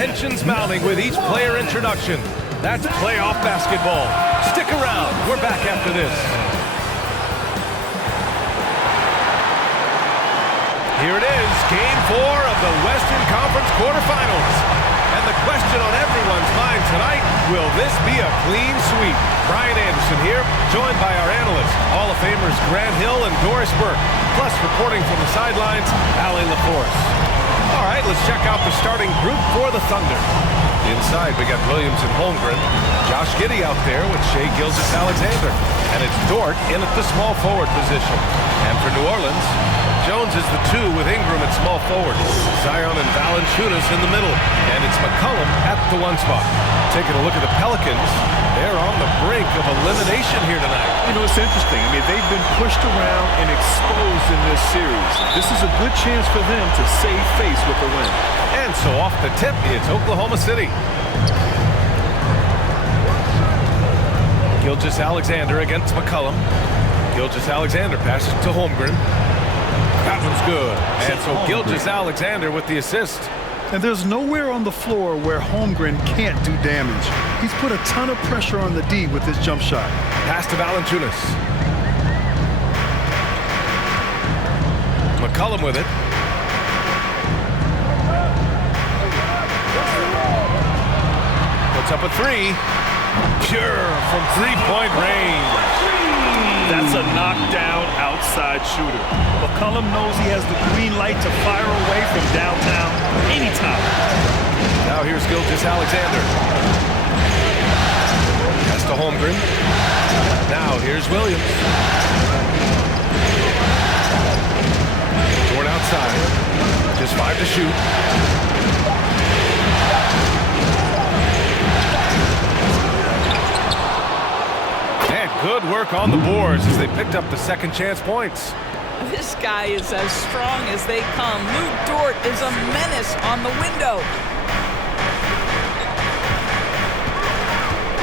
Tensions mounting with each player introduction. That's playoff basketball. Stick around. We're back after this. Here it is, Game 4 of the Western Conference quarterfinals. And the question on everyone's mind tonight, will this be a clean sweep? Brian Anderson here, joined by our analysts, Hall of Famers Grant Hill and Doris Burke. Plus, reporting from the sidelines, Allie LaForce. All right, let's check out the starting group for the Thunder. Inside, we got Williams and Holmgren. Josh Giddey out there with Shai Gilgeous-Alexander. And it's Dort in at the small forward position. And for New Orleans, Jones is the 2 with Ingram at small forward. Zion and Valanciunas in the middle. And it's McCollum at the 1 spot. Taking a look at the Pelicans, they're on the brink of elimination here tonight. You know, it's interesting. I mean, they've been pushed around and exposed in this series. This is a good chance for them to save face with the win. And so off the tip, it's Oklahoma City. Gilgeous-Alexander against McCollum. Gilgeous-Alexander passes to Holmgren. That one's good. And so Gilgeous-Alexander with the assist. And there's nowhere on the floor where Holmgren can't do damage. He's put a ton of pressure on the D with his jump shot. Pass to Valanciunas. McCollum with it. Puts up a 3. Pure from three-point range. That's a knockdown outside shooter. McCollum knows he has the green light to fire away from downtown anytime. Now here's Gilgeous-Alexander. Pass to Holmgren. Now here's Williams. Toward outside. Just 5 to shoot. Good work on the boards as they picked up the second chance points. This guy is as strong as they come. Luke Dort is a menace on the window.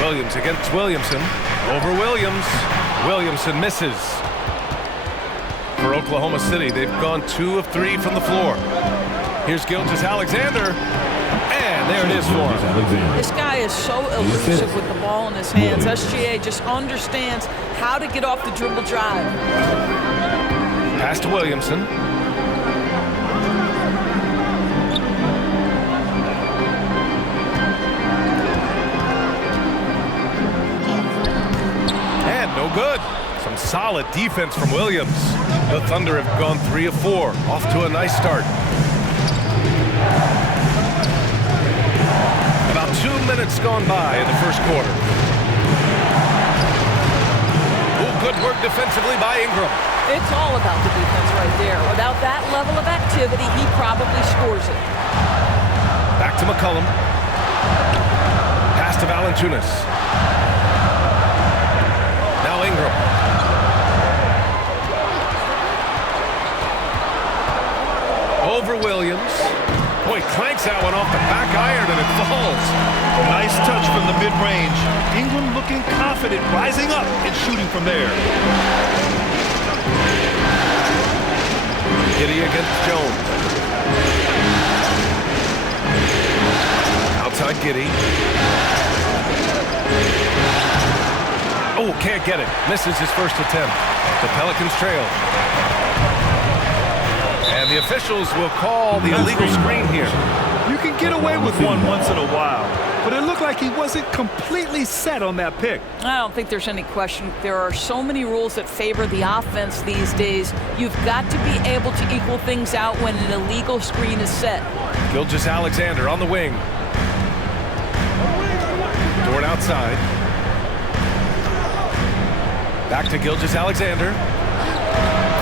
Williams against Williamson. Over Williams. Williamson misses. For Oklahoma City, they've gone 2 of 3 from the floor. Here's Gilgeous-Alexander. And there it is for him. This guy is so elusive with the ball in his hands. SGA just understands how to get off the dribble drive. Pass to Williamson. And no good. Some solid defense from Williams. The Thunder have gone 3 of 4. Off to a nice start. About 2 minutes gone by in the first quarter. Ooh, good work defensively by Ingram. It's all about the defense right there. Without that level of activity, he probably scores it. Back to McCollum. Pass to Valanciunas. Now Ingram. Over Williams. Boy, clanks that one off the back iron and it falls. Nice touch from the mid-range. Ingram looking confident, rising up and shooting from there. Giddey against Jones. Outside Giddey. Oh, can't get it. Misses his first attempt. The Pelicans trail. And the officials will call the illegal screen here. You can get away with one once in a while, but it looked like he wasn't completely set on that pick. I don't think there's any question. There are so many rules that favor the offense these days. You've got to be able to equal things out when an illegal screen is set. Gilgeous-Alexander on the wing. Dort outside. Back to Gilgeous-Alexander.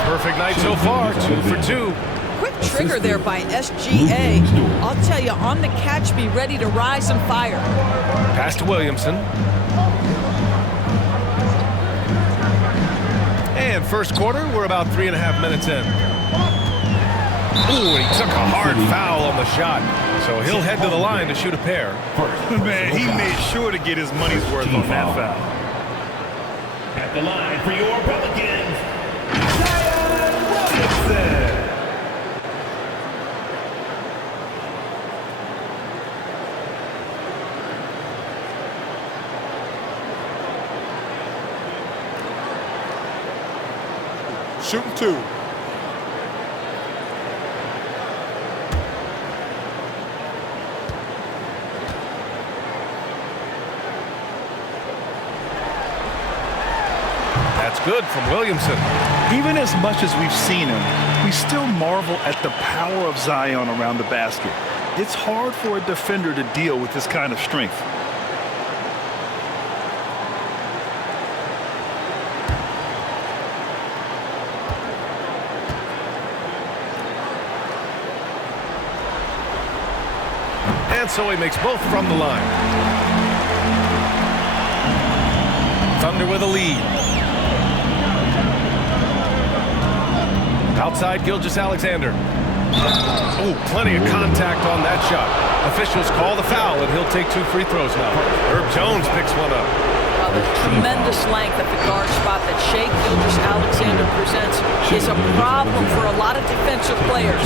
Perfect night so far, 2 for 2. Quick trigger there by SGA. I'll tell you, on the catch, be ready to rise and fire. Pass to Williamson. And first quarter, we're about 3.5 minutes in. Ooh, he took a hard foul on the shot. So he'll head to the line to shoot a pair. Man, he made sure to get his money's worth on that foul. At the line for your Pelicans, shooting 2. That's good from Williamson. Even as much as we've seen him, we still marvel at the power of Zion around the basket. It's hard for a defender to deal with this kind of strength. And so he makes both from the line. Thunder with a lead. Outside Gilgeous-Alexander. Oh, plenty of contact on that shot. Officials call the foul, and he'll take 2 free throws now. Herb Jones picks one up. The tremendous length at the guard spot that Shai Gilgeous-Alexander presents is a problem for a lot of defensive players.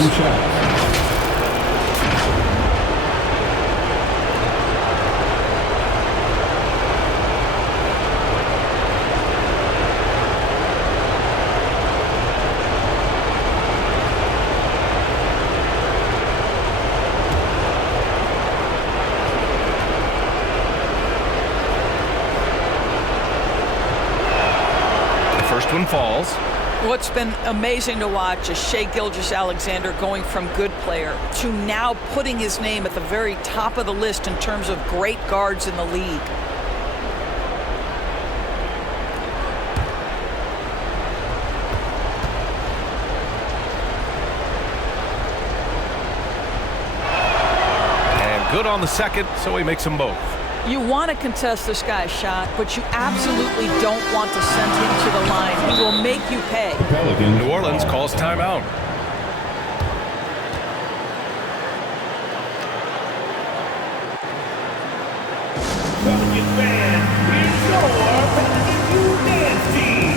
First one falls. What's been amazing to watch is Shai Gilgeous-Alexander going from good player to now putting his name at the very top of the list in terms of great guards in the league. And good on the second, so he makes them both. You want to contest this guy's shot, but you absolutely don't want to send him to the line. He will make you pay. New Orleans calls timeout. Pelicans fan, here's your Pelicans dance team.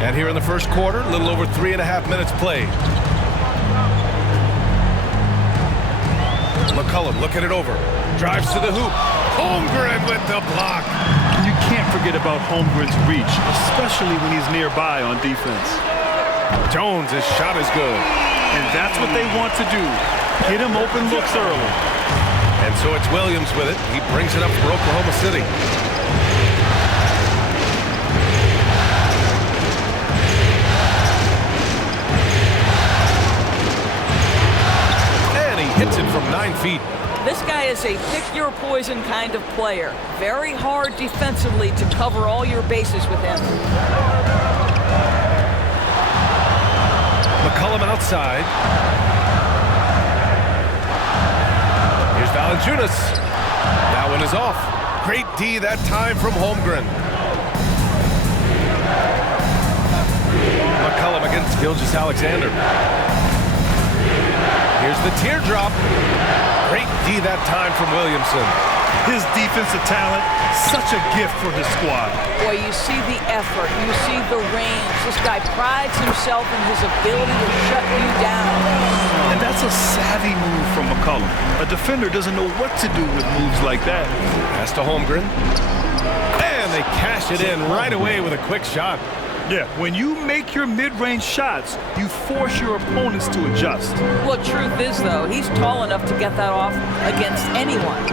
And here in the first quarter, a little over 3.5 minutes played. McCollum looking it over. Drives to the hoop. Holmgren with the block. You can't forget about Holmgren's reach, especially when he's nearby on defense. Jones, his shot is good. And that's what they want to do. Get him open looks early. And so it's Williams with it. He brings it up for Oklahoma City. And he hits it from 9 feet. This guy is a pick-your-poison kind of player. Very hard defensively to cover all your bases with him. McCollum outside. Here's Valanciunas. That one is off. Great D that time from Holmgren. McCollum against Gilgeous-Alexander. Here's the teardrop. Great D that time from Williamson. His defensive talent, such a gift for his squad. Boy, you see the effort, you see the range. This guy prides himself in his ability to shut you down. And that's a savvy move from McCollum. A defender doesn't know what to do with moves like that. Pass to Holmgren. And they cash it in right away with a quick shot. Yeah, when you make your mid-range shots, you force your opponents to adjust. Well, truth is, though, he's tall enough to get that off against anyone.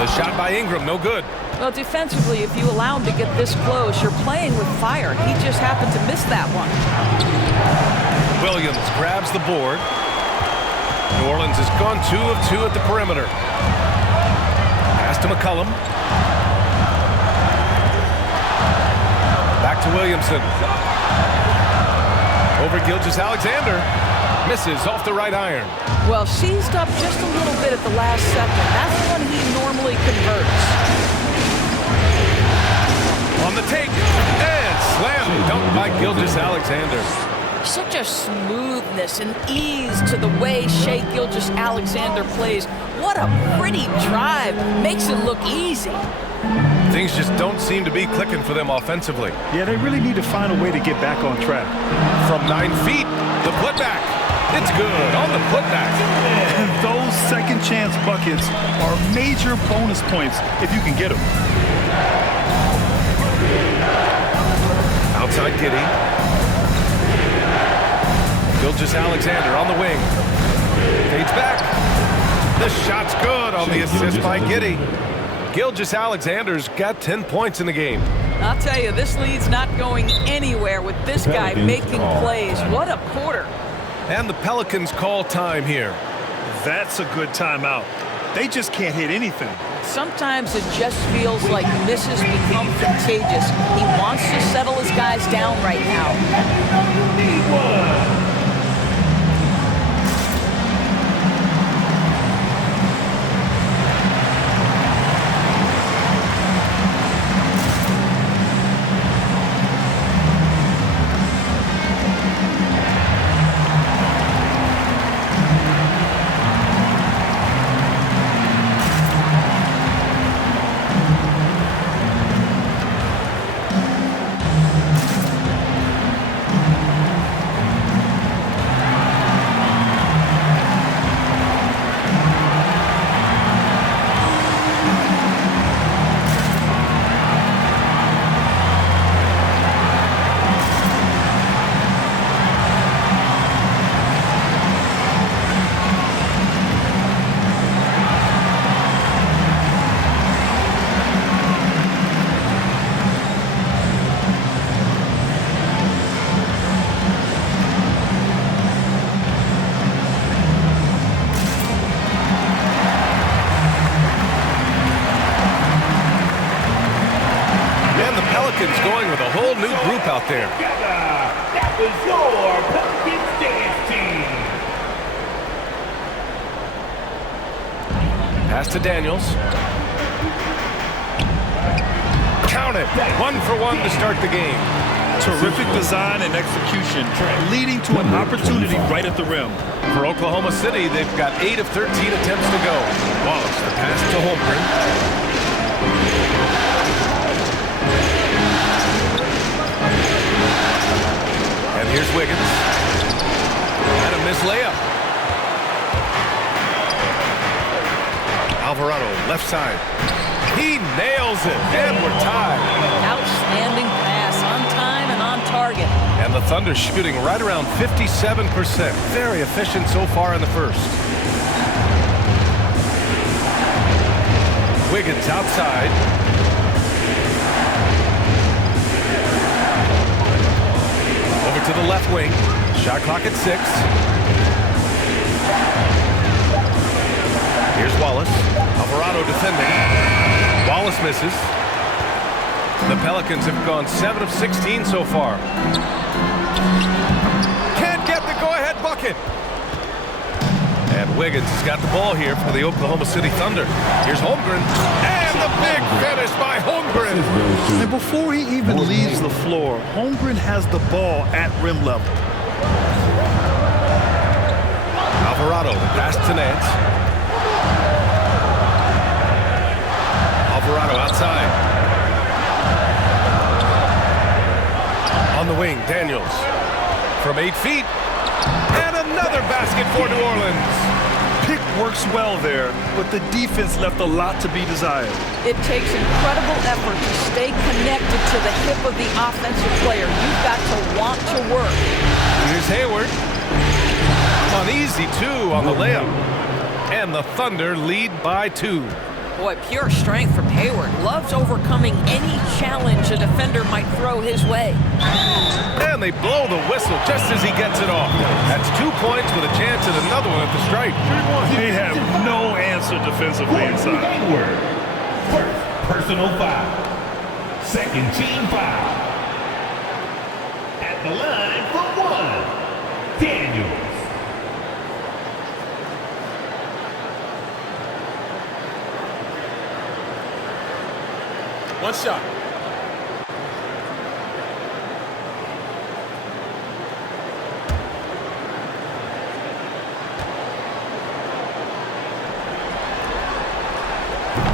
The shot by Ingram, no good. Well, defensively, if you allow him to get this close, you're playing with fire. He just happened to miss that one. Williams grabs the board. New Orleans has gone 2 of 2 at the perimeter. Pass to McCollum. Back to Williamson. Over Gilgeous-Alexander. Misses off the right iron. Well, seized up just a little bit at the last second. That's when he normally converts. On the take. And slam dunk by Gilgeous-Alexander. Such a smoothness and ease to the way Shai Gilgeous-Alexander plays. What a pretty drive. Makes it look easy. Things just don't seem to be clicking for them offensively. Yeah, they really need to find a way to get back on track. From 9 feet, the putback. It's good on the putback. And those second chance buckets are major bonus points if you can get them. Outside Giddey. Gilgeous-Alexander on the wing. Fades back. The shot's good on the assist by Giddey. Gilgeous-Alexander's got 10 points in the game. I'll tell you, this lead's not going anywhere with this guy making plays. What a quarter. And the Pelicans call time here. That's a good timeout. They just can't hit anything. Sometimes it just feels like misses become contagious. He wants to settle his guys down right now. Going with a whole new group out there. That was your Pelicans dance team. Pass to Daniels. Count it. 1 for 1 to start the game. Terrific design and execution, leading to an opportunity right at the rim. For Oklahoma City, they've got 8 of 13 attempts to go. Wallace, the pass to Holmgren. And here's Wiggins. And a missed layup. Alvarado, left side. He nails it, and we're tied. Outstanding pass, on time and on target. And the Thunder shooting right around 57%. Very efficient so far in the first. Wiggins outside. To the left wing. Shot clock at 6. Here's Wallace. Alvarado defending. Wallace misses. The Pelicans have gone 7 of 16 so far. Can't get the go-ahead bucket. And Wiggins has got the ball here for the Oklahoma City Thunder. Here's Holmgren. And the big finish by Holmgren. And before he even leaves the floor, Holmgren has the ball at rim level. Alvarado, the pass to Nance. Alvarado outside. On the wing, Daniels. From 8 feet, And another basket for New Orleans. Pick works well there, but the defense left a lot to be desired. It takes incredible effort to stay connected to the hip of the offensive player. You've got to want to work. Here's Hayward. Uneasy, too, on the layup. And the Thunder lead by 2. Boy, pure strength from Hayward. Loves overcoming any challenge a defender might throw his way. And they blow the whistle just as he gets it off. That's 2 points with a chance at another one at the stripe. They have no answer defensively inside. Hayward. First personal foul. Second team foul. At the line for 1, Daniels. One shot.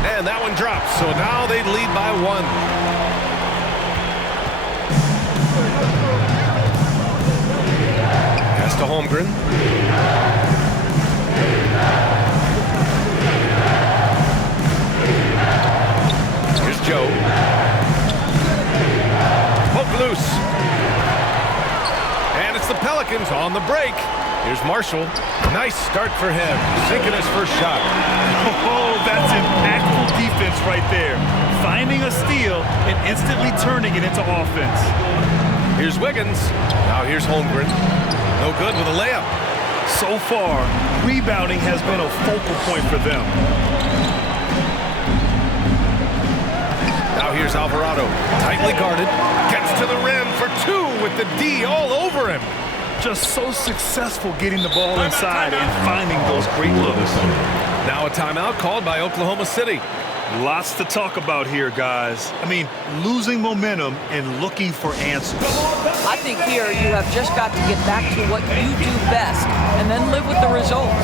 And that one drops, so now they lead by 1. Pass to Holmgren. Here's Joe. Poke loose. And it's the Pelicans on the break. Here's Marshall. Nice start for him. Sinking his first shot. Oh, that's impactful defense right there. Finding a steal and instantly turning it into offense. Here's Wiggins. Now here's Holmgren. No good with a layup. So far, rebounding has been a focal point for them. Now here's Alvarado. Tightly guarded. Gets to the rim for 2 with the D all over him. Just so successful getting the ball inside and finding those great looks. Now a timeout called by Oklahoma City. Lots to talk about here, guys. I mean, losing momentum and looking for answers. I think here you have just got to get back to what you do best and then live with the results.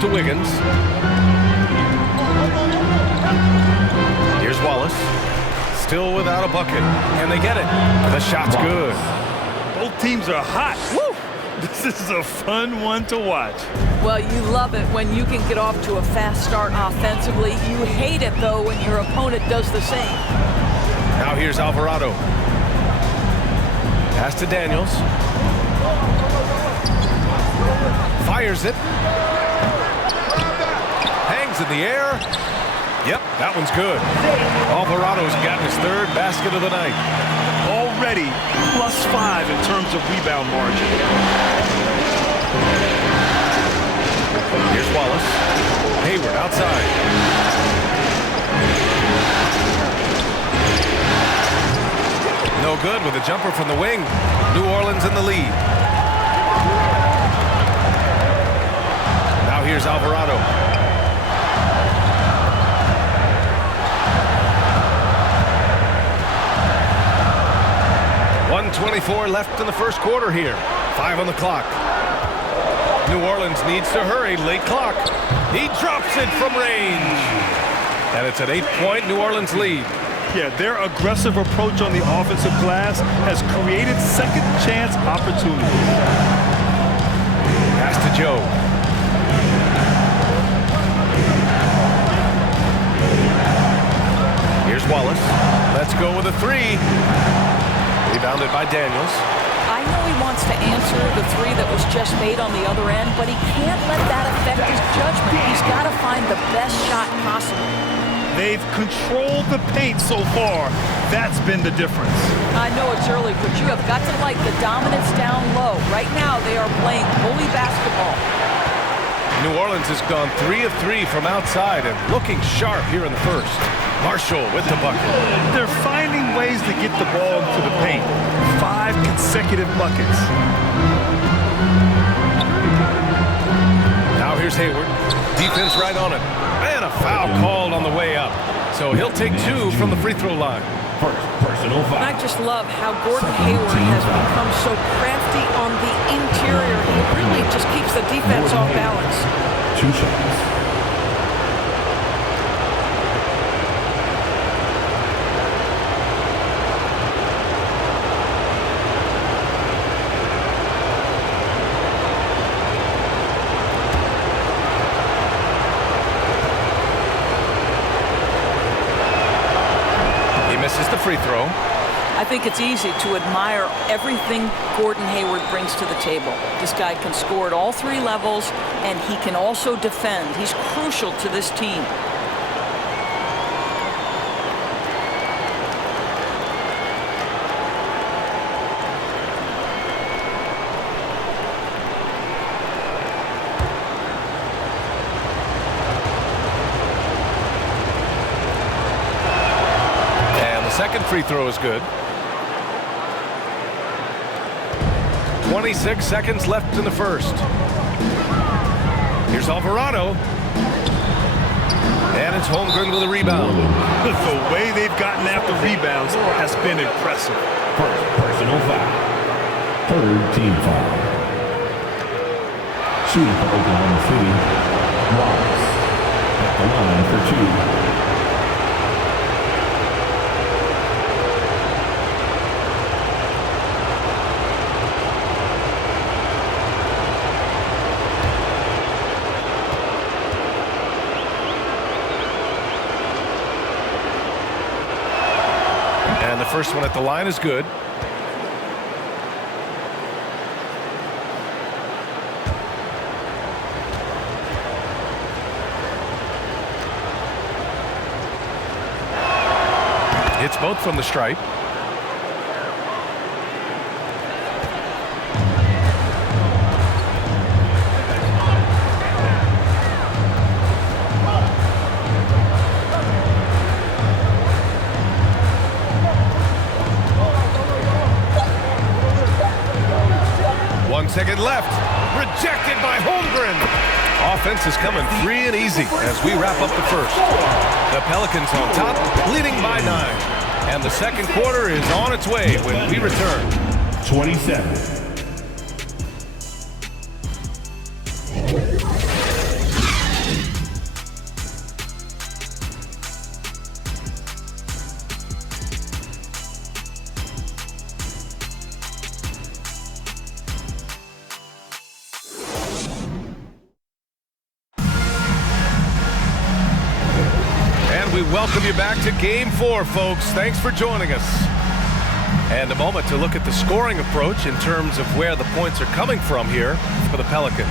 To Wiggins. Here's Wallace. Still without a bucket. And they get it. The shot's good. Both teams are hot. Woo! This is a fun one to watch. Well, you love it when you can get off to a fast start offensively. You hate it, though, when your opponent does the same. Now here's Alvarado. Pass to Daniels. Fires it. In the air. Yep, that one's good. Alvarado's gotten his 3rd basket of the night. Already +5 in terms of rebound margin. Here's Wallace. Hayward outside. No good with a jumper from the wing. New Orleans in the lead. Now here's Alvarado. 1:24 left in the first quarter here. 5 on the clock. New Orleans needs to hurry. Late clock. He drops it from range. And it's an 8-point New Orleans lead. Yeah, their aggressive approach on the offensive glass has created second chance opportunities. Pass to Joe. Here's Wallace. Let's go with a three. Rebounded by Daniels. I know he wants to answer the three that was just made on the other end, but he can't let that affect his judgment. He's got to find the best shot possible. They've controlled the paint so far. That's been the difference. I know it's early, but you have got to like the dominance down low. Right now, they are playing bully basketball. New Orleans has gone 3 of 3 from outside and looking sharp here in the first. Marshall with the bucket. They're finding ways to get the ball into the paint. 5 consecutive buckets. Now here's Hayward. Defense right on it. And a foul called on the way up. So he'll take 2 from the free throw line. Personal foul. I just love how Gordon Hayward has become so crafty on the interior. He really just keeps the defense off balance. 2 shots. Misses the free throw. I think it's easy to admire everything Gordon Hayward brings to the table. This guy can score at all 3 levels, and he can also defend. He's crucial to this team. Second free throw is good. 26 seconds left in the first. Here's Alvarado. And it's Holmgren with a rebound. The way they've gotten after rebounds has been impressive. Personal foul. 3rd team foul. Shooting for Oklahoma City. Wallace at the line for 2. And the first one at the line is good. It's both from the stripe. Second left. Rejected by Holmgren. Offense is coming free and easy as we wrap up the first. The Pelicans on top, leading by 9. And the second quarter is on its way when we return. 27. We welcome you back to Game 4, folks. Thanks for joining us. And a moment to look at the scoring approach in terms of where the points are coming from here for the Pelicans.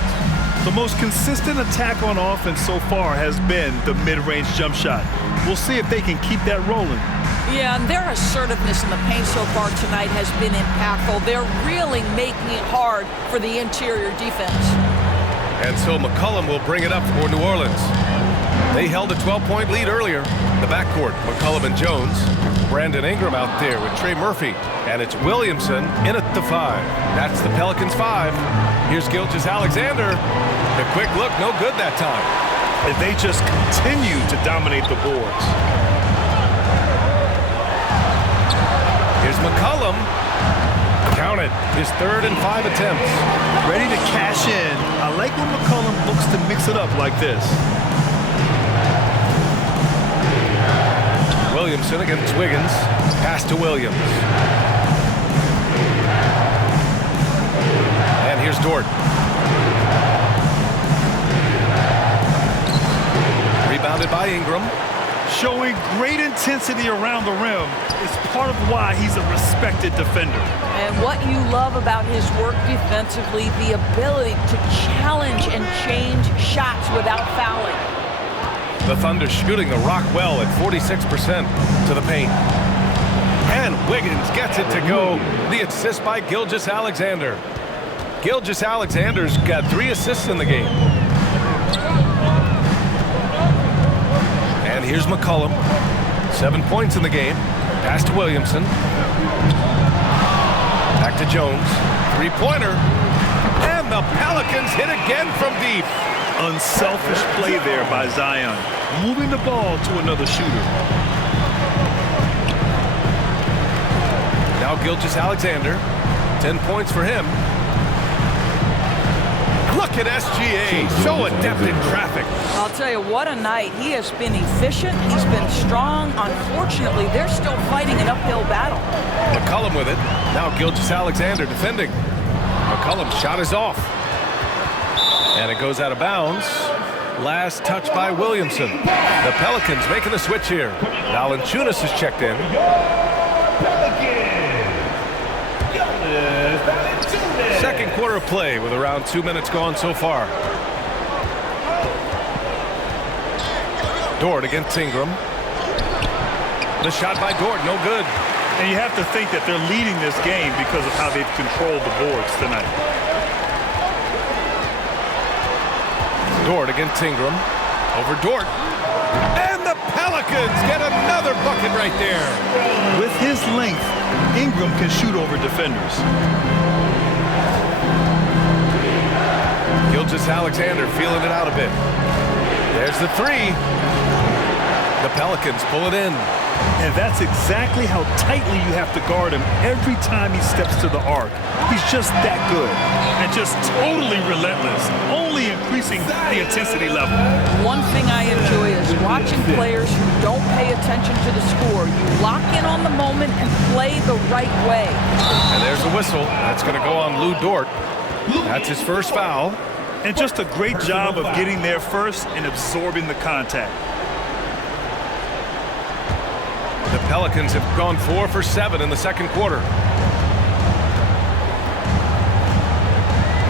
The most consistent attack on offense so far has been the mid-range jump shot. We'll see if they can keep that rolling. Yeah, and their assertiveness in the paint so far tonight has been impactful. They're really making it hard for the interior defense. And so McCollum will bring it up for New Orleans. They held a 12-point lead earlier. The backcourt, McCollum and Jones. Brandon Ingram out there with Trey Murphy. And it's Williamson in at the 5. That's the Pelicans 5. Here's Gilgeous-Alexander. The quick look, no good that time. And they just continue to dominate the boards. Here's McCollum. Count it. His 3rd and 5 attempts. Ready to cash in. I like when McCollum looks to mix it up like this. Williamson against Wiggins. Pass to Williams. And here's Dort. Rebounded by Ingram. Showing great intensity around the rim is part of why he's a respected defender. And what you love about his work defensively, the ability to challenge and change shots without fouling. The Thunder shooting the rock well at 46% to the paint. And Wiggins gets it to go. The assist by Gilgeous-Alexander. Gilgeous-Alexander's got 3 assists in the game. And here's McCollum. 7 points in the game. Pass to Williamson. Back to Jones. 3-pointer. And the Pelicans hit again from deep. Unselfish play there by Zion, moving the ball to another shooter. Now Gilgeous-Alexander. 10 points for him. Look at SGA, so adept in traffic. I'll tell you, what a night. He has been efficient. He's been strong. Unfortunately, they're still fighting an uphill battle. McCollum with it. Now Gilgeous-Alexander defending. McCollum's shot is off. And it goes out of bounds. Last touch by Williamson. The Pelicans making the switch here. Valanciunas is checked in. Second quarter of play with around 2 minutes gone so far. Dort against Ingram. The shot by Dort, no good. And you have to think that they're leading this game because of how they've controlled the boards tonight. Dort against Ingram. Over Dort. And the Pelicans get another bucket right there. With his length, Ingram can shoot over defenders. Gilgeous-Alexander feeling it out a bit. There's the 3. The Pelicans pull it in. And that's exactly how tightly you have to guard him every time he steps to the arc. He's just that good and just totally relentless, only increasing the intensity level. One thing I enjoy is watching players who don't pay attention to the score. You lock in on the moment and play the right way. And there's a whistle. That's going to go on Lou Dort. That's his first foul. And just a great job of getting there first and absorbing the contact. The Pelicans have gone 4 for 7 in the second quarter.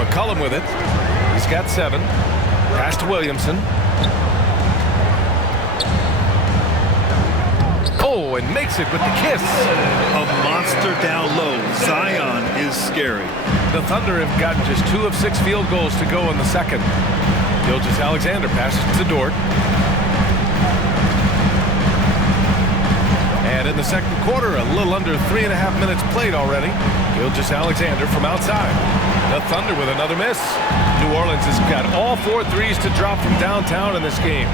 McCollum with it. He's got 7. Pass to Williamson. Oh, and makes it with the kiss. A monster down low. Zion is scary. The Thunder have gotten just 2 of 6 field goals to go in the second. Gilgeous-Alexander passes to Dort. And in the second quarter, a little under 3.5 minutes played already. Gilgeous-Alexander from outside. The Thunder with another miss. New Orleans has got all 4 threes to drop from downtown in this game.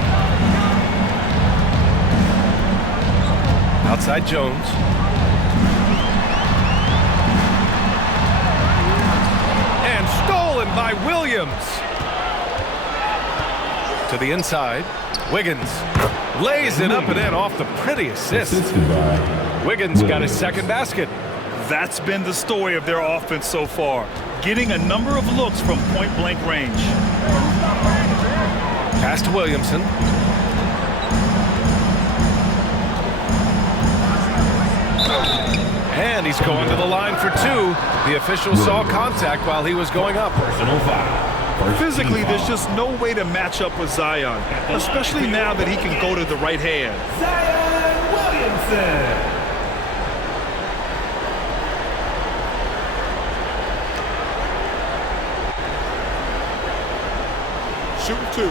Outside Jones. And stolen by Williams. To the inside. Wiggins lays it up and in off the pretty assist. Wiggins got his second basket. That's been the story of their offense so far, getting a number of looks from point-blank range. Pass to Williamson. And he's going to the line for 2. The official saw contact while he was going up. Personal foul. Physically, there's just no way to match up with Zion, especially now that he can go to the right hand. Zion Williamson. Shooting 2.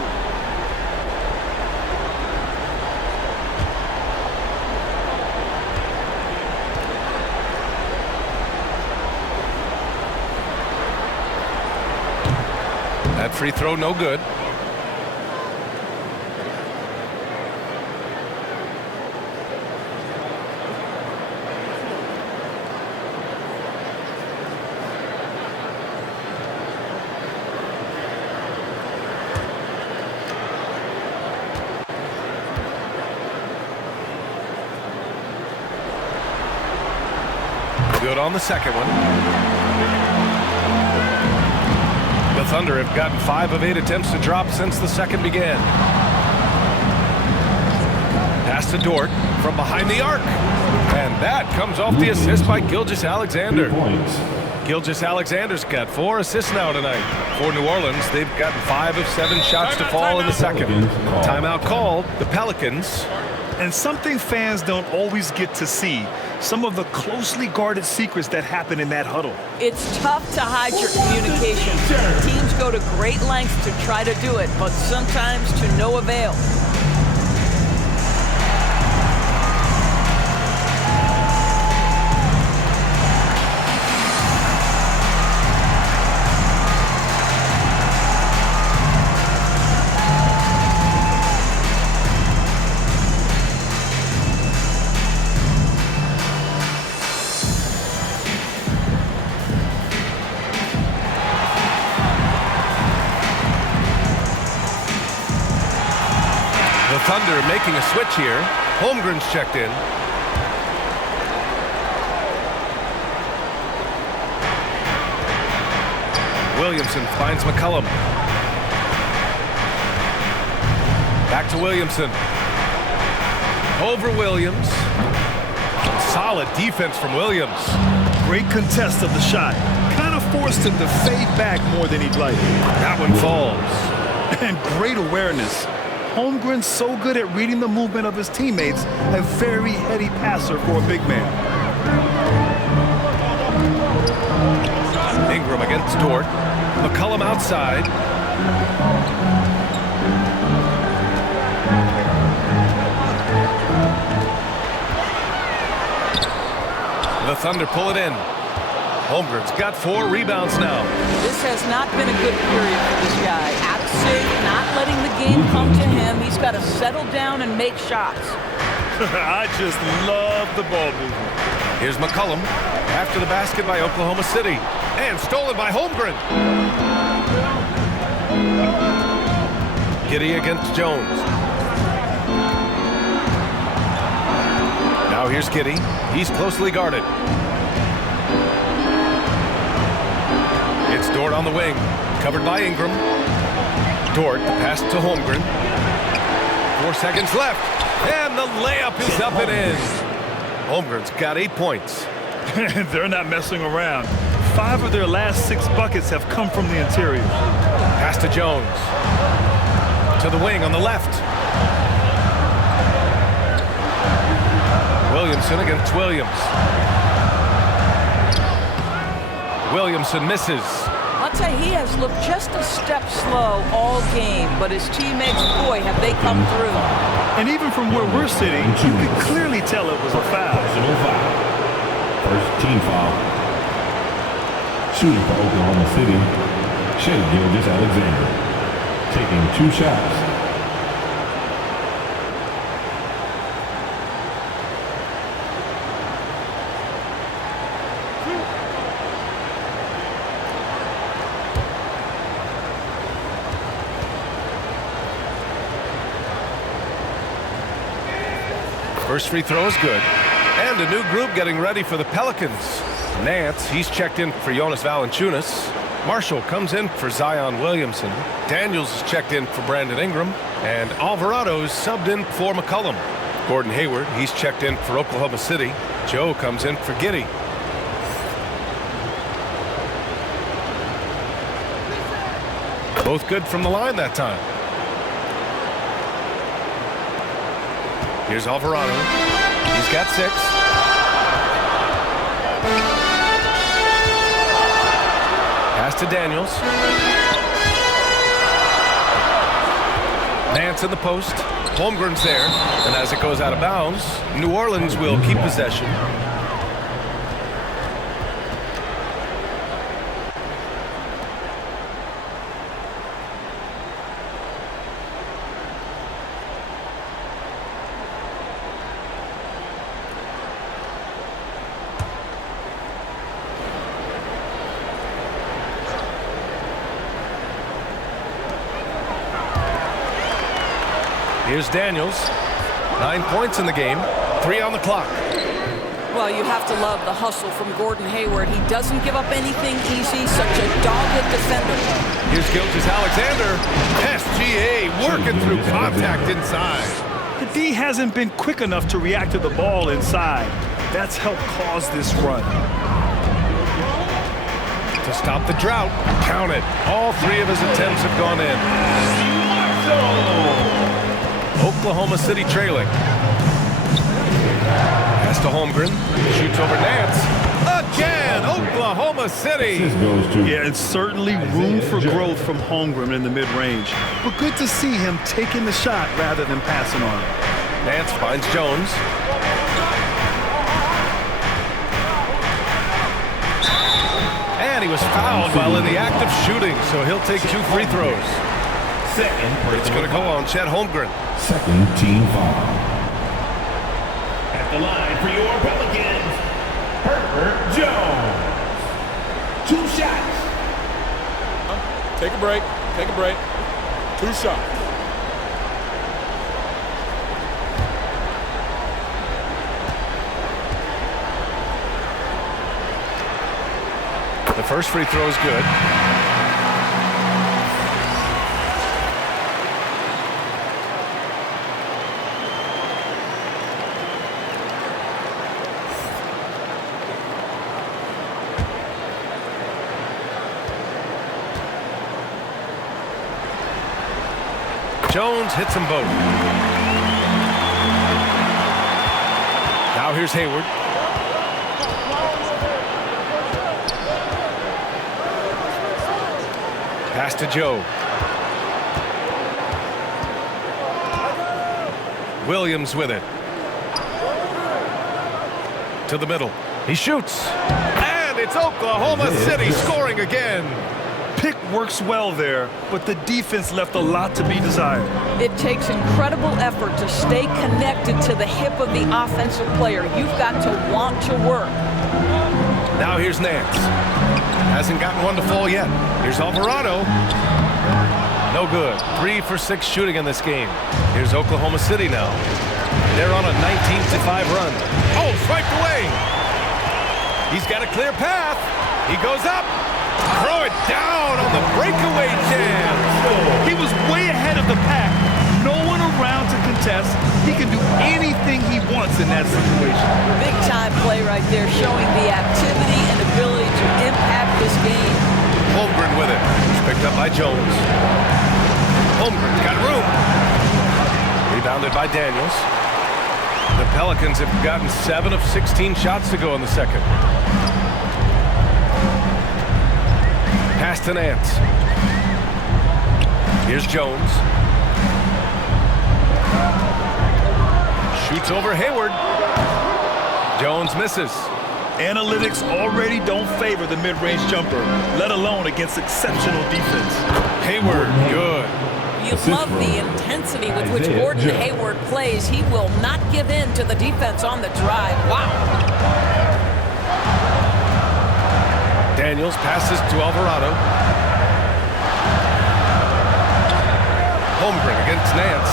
That free throw no good. Good on the second one. The Thunder have gotten 5 of 8 attempts to drop since the second began. Pass to Dort from behind the arc. And that comes off the assist by Gilgeous-Alexander. 3 points. Gilgeous-Alexander's got 4 assists now tonight. For New Orleans, they've gotten 5 of 7 shots to fall in the second. Timeout called. The Pelicans. And something fans don't always get to see, some of the closely guarded secrets that happen in that huddle. It's tough to hide your communication. Teams go to great lengths to try to do it, but sometimes to no avail. Thunder making a switch here. Holmgren's checked in. Williamson finds McCollum. Back to Williamson. Over Williams. Solid defense from Williams. Great contest of the shot. Kind of forced him to fade back more than he'd like. That one falls. And great awareness. Holmgren's so good at reading the movement of his teammates, a very heady passer for a big man. Ingram against Dort. McCollum outside. The Thunder pull it in. Holmgren's got 4 rebounds now. This has not been a good period for this guy. Out of sync, not letting the game come to him. He's got to settle down and make shots. I just love the ball movement. Here's McCollum after the basket by Oklahoma City. And stolen by Holmgren. Giddey against Jones. Now here's Giddey. He's closely guarded. It's Dort on the wing, covered by Ingram. Dort, the pass to Holmgren. 4 seconds left, and the layup is up and in. Holmgren's got 8 points. They're not messing around. 5 of their last 6 buckets have come from the interior. Pass to Jones. To the wing on the left. Williamson against Williams. Williamson misses. I'll tell you, he has looked just a step slow all game, but his teammates, boy, have they come through. And even from where we're sitting, you can clearly tell it was a foul. Personal foul. First team foul. Shooting for Oklahoma City, Shai Gilgeous-Alexander. Taking 2 shots. First free throw is good. And a new group getting ready for the Pelicans. Nance, he's checked in for Jonas Valanciunas. Marshall comes in for Zion Williamson. Daniels is checked in for Brandon Ingram. And Alvarado's subbed in for McCollum. Gordon Hayward, he's checked in for Oklahoma City. Joe comes in for Giddey. Both good from the line that time. Here's Alvarado. He's got 6. Pass to Daniels. Nance in the post. Holmgren's there. And as it goes out of bounds, New Orleans will keep possession. Here's Daniels. 9 points in the game. 3 on the clock. Well, Well, you have to love the hustle from Gordon Hayward. He doesn't give up anything easy, such a dogged defender. Here's Gilgeous-Alexander. SGA working through contact inside. The D hasn't been quick enough to react to the ball inside. That's helped cause this run. To stop the drought, count it. All three of his attempts have gone in. Oklahoma City trailing. Pass to Holmgren. Shoots over Nance. Again, Oklahoma City. Yeah, it's certainly room for growth from Holmgren in the mid-range. But good to see him taking the shot rather than passing on it. Nance finds Jones. And he was fouled while in the act of shooting, so he'll take 2 free throws. It's going to go on Chet Holmgren. Second team foul. At the line for your Pelicans, Herbert Jones. 2 shots. Take a break. Take a break. 2 shots. The first free throw is good. Jones hits them both. Now here's Hayward. Pass to Joe. Williams with it. To the middle. He shoots. And it's Oklahoma City scoring again. Pick works well there, but the defense left a lot to be desired. It takes incredible effort to stay connected to the hip of the offensive player. You've got to want to work. Now here's Nance. Hasn't gotten one to fall yet. Here's Alvarado. No good. 3 for 6 shooting in this game. Here's Oklahoma City now. They're on a 19-5 run. Oh, swiped away. He's got a clear path. He goes up. Throw it down on the breakaway jam. He was way ahead of the pack. No one around to contest. He can do anything he wants in that situation. Big time play right there, showing the activity and ability to impact this game. Holmgren with it. It's picked up by Jones. Holmgren's got room. Rebounded by Daniels. The Pelicans have gotten 7 of 16 shots to go in the second. Pass to Nance. Here's Jones. Shoots over Hayward. Jones misses. Analytics already don't favor the mid-range jumper, let alone against exceptional defense. Hayward, good. You love the intensity with which Gordon Hayward plays. He will not give in to the defense on the drive. Wow. Daniels passes to Alvarado. Holmgren against Nance.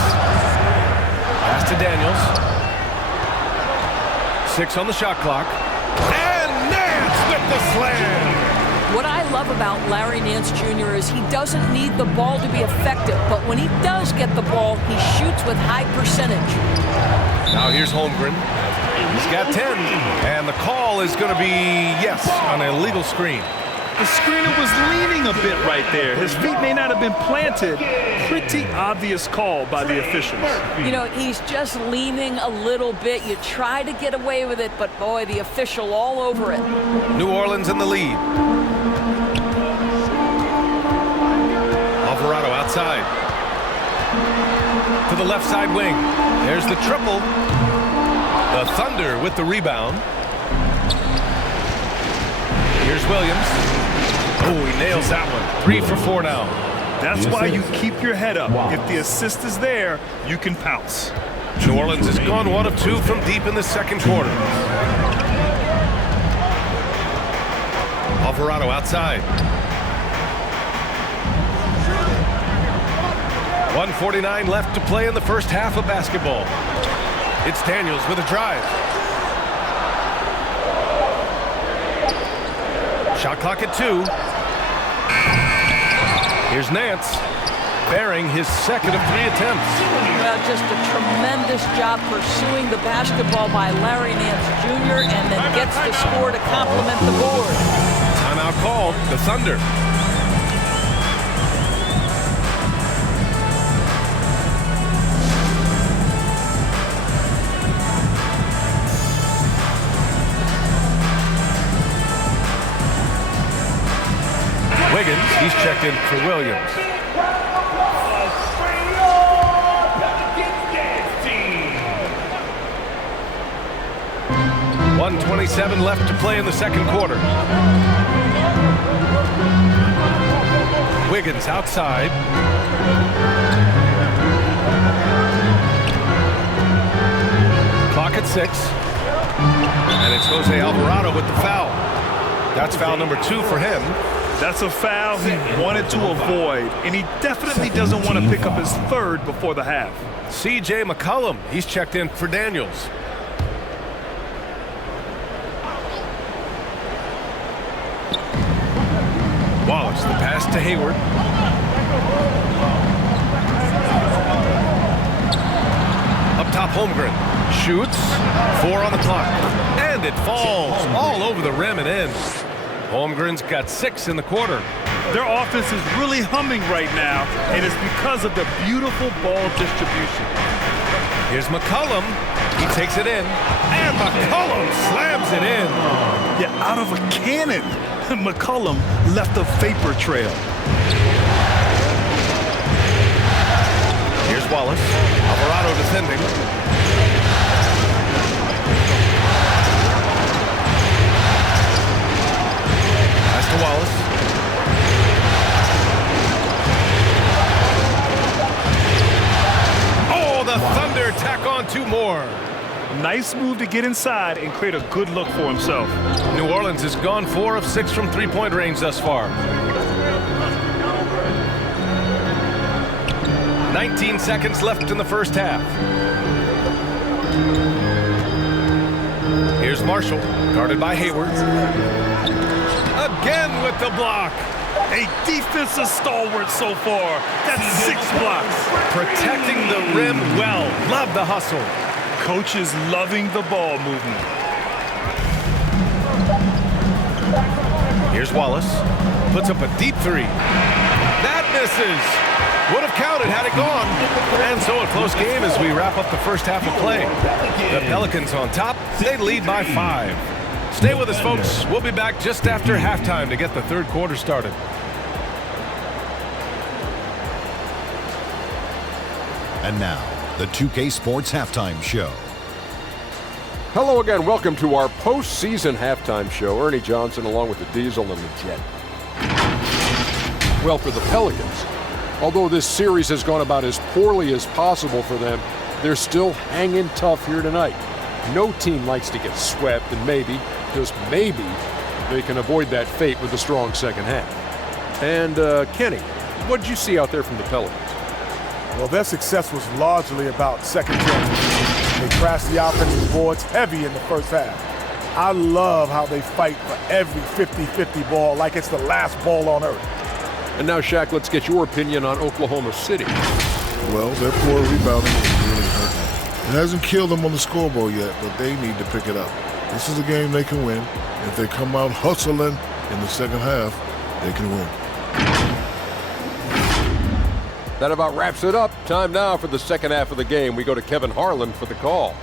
Pass to Daniels. 6 on the shot clock. And Nance with the slam. What I love about Larry Nance Jr. is he doesn't need the ball to be effective, but when he does get the ball, he shoots with high percentage. Now here's Holmgren. He's got 10, and the call is going to be, yes, on an illegal screen. The screener was leaning a bit right there. His feet may not have been planted. Pretty obvious call by the officials. You know, he's just leaning a little bit. You try to get away with it, but boy, the official all over it. New Orleans in the lead. Alvarado outside. To the left side wing. There's the triple. The Thunder with the rebound. Here's Williams. Oh, he nails that one. 3 for 4 now. That's why you keep your head up. If the assist is there, you can pounce. New Orleans has gone 1 of 2 from deep in the second quarter. Alvarado outside. 1:49 left to play in the first half of basketball. It's Daniels with a drive. Shot clock at 2. Here's Nance, bearing his second of 3 attempts. Well, just a tremendous job pursuing the basketball by Larry Nance Jr. and then gets the score to complement the board. Timeout called, the Thunder. Wiggins, he's checked in for Williams. .127 left to play in the second quarter. Wiggins outside. Clock at 6. And it's Jose Alvarado with the foul. That's foul number 2 for him. That's a foul he wanted to avoid, and he definitely doesn't want to pick up his third before the half. C.J. McCollum, he's checked in for Daniels. Wallace, the pass to Hayward. Up top, Holmgren shoots. 4 on the clock. And it falls all over the rim and in. Holmgren's got 6 in the quarter. Their offense is really humming right now, and it's because of the beautiful ball distribution. Here's McCollum. He takes it in. And McCollum slams it in. Yeah, out of a cannon. McCollum left a vapor trail. Here's Wallace. Alvarado defending. Pass to Wallace. Oh, the Thunder tack on 2 more. Nice move to get inside and create a good look for himself. New Orleans has gone 4 of 6 from 3-point range thus far. 19 seconds left in the first half. Here's Marshall, guarded by Hayward. Again with the block. A defensive stalwart so far. That's 6 blocks. Protecting the rim well. Love the hustle. Coach is loving the ball movement. Here's Wallace. Puts up a deep 3. That misses. Would have counted had it gone. And so a close game as we wrap up the first half of play. The Pelicans on top. They lead by 5. Stay with us, folks. We'll be back just after halftime to get the third quarter started. And now, the 2K Sports Halftime Show. Hello again. Welcome to our postseason halftime show. Ernie Johnson along with the Diesel and the Jet. Well, for the Pelicans, although this series has gone about as poorly as possible for them, they're still hanging tough here tonight. No team likes to get swept, and maybe, just maybe, they can avoid that fate with a strong second half. And Kenny, what did you see out there from the Pelicans? Well, their success was largely about second chances. They crashed the offensive boards heavy in the first half. I love how they fight for every 50-50 ball like it's the last ball on earth. And now, Shaq, let's get your opinion on Oklahoma City. Well, their poor rebounding is really hurting. It hasn't killed them on the scoreboard yet, but they need to pick it up. This is a game they can win. If they come out hustling in the second half, they can win. That about wraps it up. Time now for the second half of the game. We go to Kevin Harlan for the call.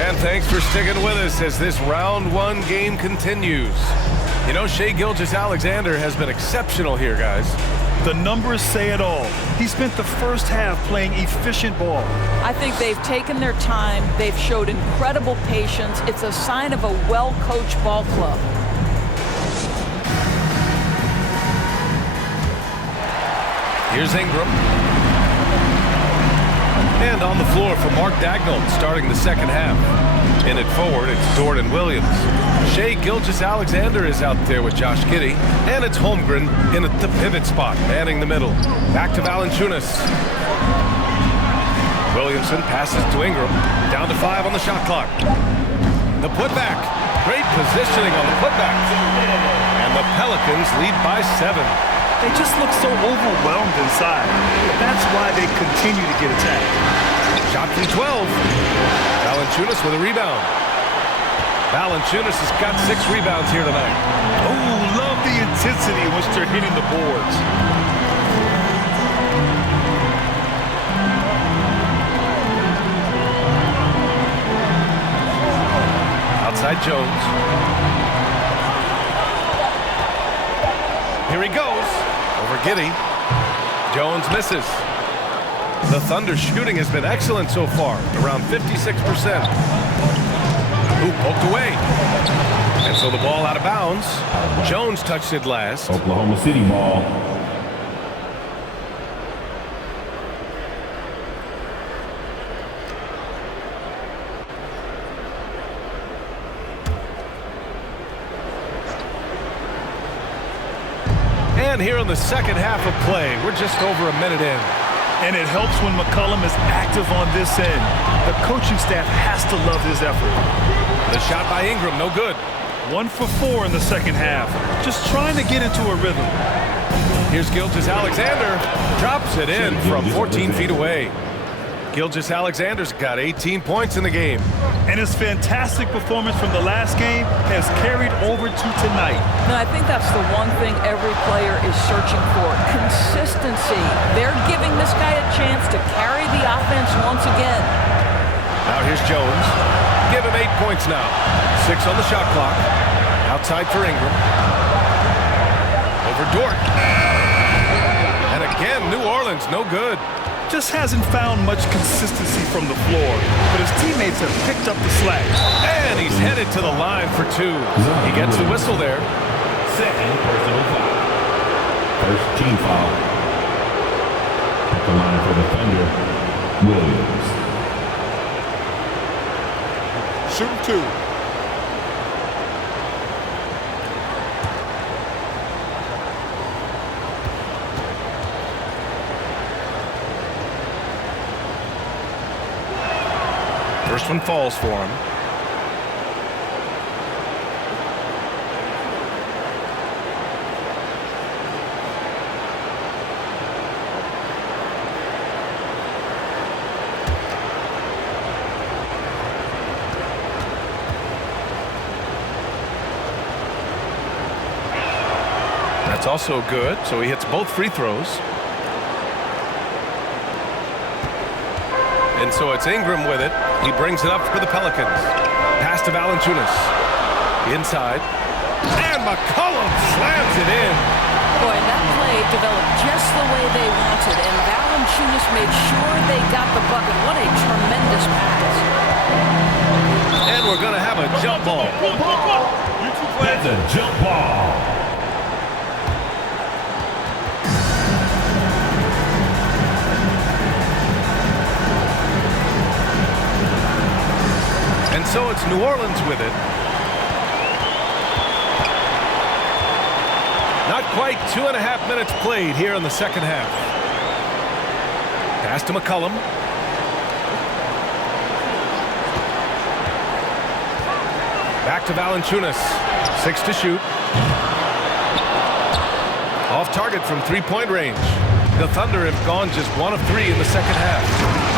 And thanks for sticking with us as this round 1 game continues. You know, Shai Gilgeous-Alexander has been exceptional here, guys. The numbers say it all. He spent the first half playing efficient ball. I think they've taken their time. They've showed incredible patience. It's a sign of a well-coached ball club. Here's Ingram. And on the floor for Mark Dagnall, starting the second half. In it forward, it's Dort and Williams. Shai Gilgeous-Alexander is out there with Josh Giddey. And it's Holmgren in at the pivot spot, manning the middle. Back to Valanciunas. Williamson passes to Ingram. Down to 5 on the shot clock. The putback. Great positioning on the putback. And the Pelicans lead by 7. They just look so overwhelmed inside. That's why they continue to get attacked. Shot from 12. Valanciunas with a rebound. Valanciunas has got 6 rebounds here tonight. Oh, love the intensity in which they're hitting the boards. Outside Jones. Here he goes. Over Giddey. Jones misses. The Thunder's shooting has been excellent so far, around 56%. Who poked away. And so the ball out of bounds. Jones touched it last. Oklahoma City ball. And here in the second half of play, we're just over a minute in. And it helps when McCollum is active on this end. The coaching staff has to love his effort. The shot by Ingram, no good. 1 for 4 in the second half. Just trying to get into a rhythm. Here's Gilgeous-Alexander. Drops it in from 14 feet away. Gilgeous-Alexander's got 18 points in the game. And his fantastic performance from the last game has carried over to tonight. No, I think that's the one thing every player is searching for. Consistency. They're giving this guy a chance to carry the offense once again. Now here's Jones. Give him 8 points now. 6 on the shot clock. Outside for Ingram. Over Dort. And again, New Orleans, no good. Just hasn't found much consistency from the floor, but his teammates have picked up the slack. And he's headed to the line for 2. He gets the whistle there. Second personal foul. First team foul. At the line for the Thunder, Williams. Shooting 2. First one falls for him. That's also good, so he hits both free throws. And so it's Ingram with it. He brings it up for the Pelicans. Pass to Valanciunas. Inside. And McCollum slams it in. Boy, that play developed just the way they wanted, and Valanciunas made sure they got the bucket. What a tremendous pass. And we're going to have a jump ball. That's a jump ball. And so it's New Orleans with it. Not quite 2.5 minutes played here in the second half. Pass to McCollum. Back to Valanciunas. 6 to shoot. Off target from 3-point range. The Thunder have gone just 1 of 3 in the second half.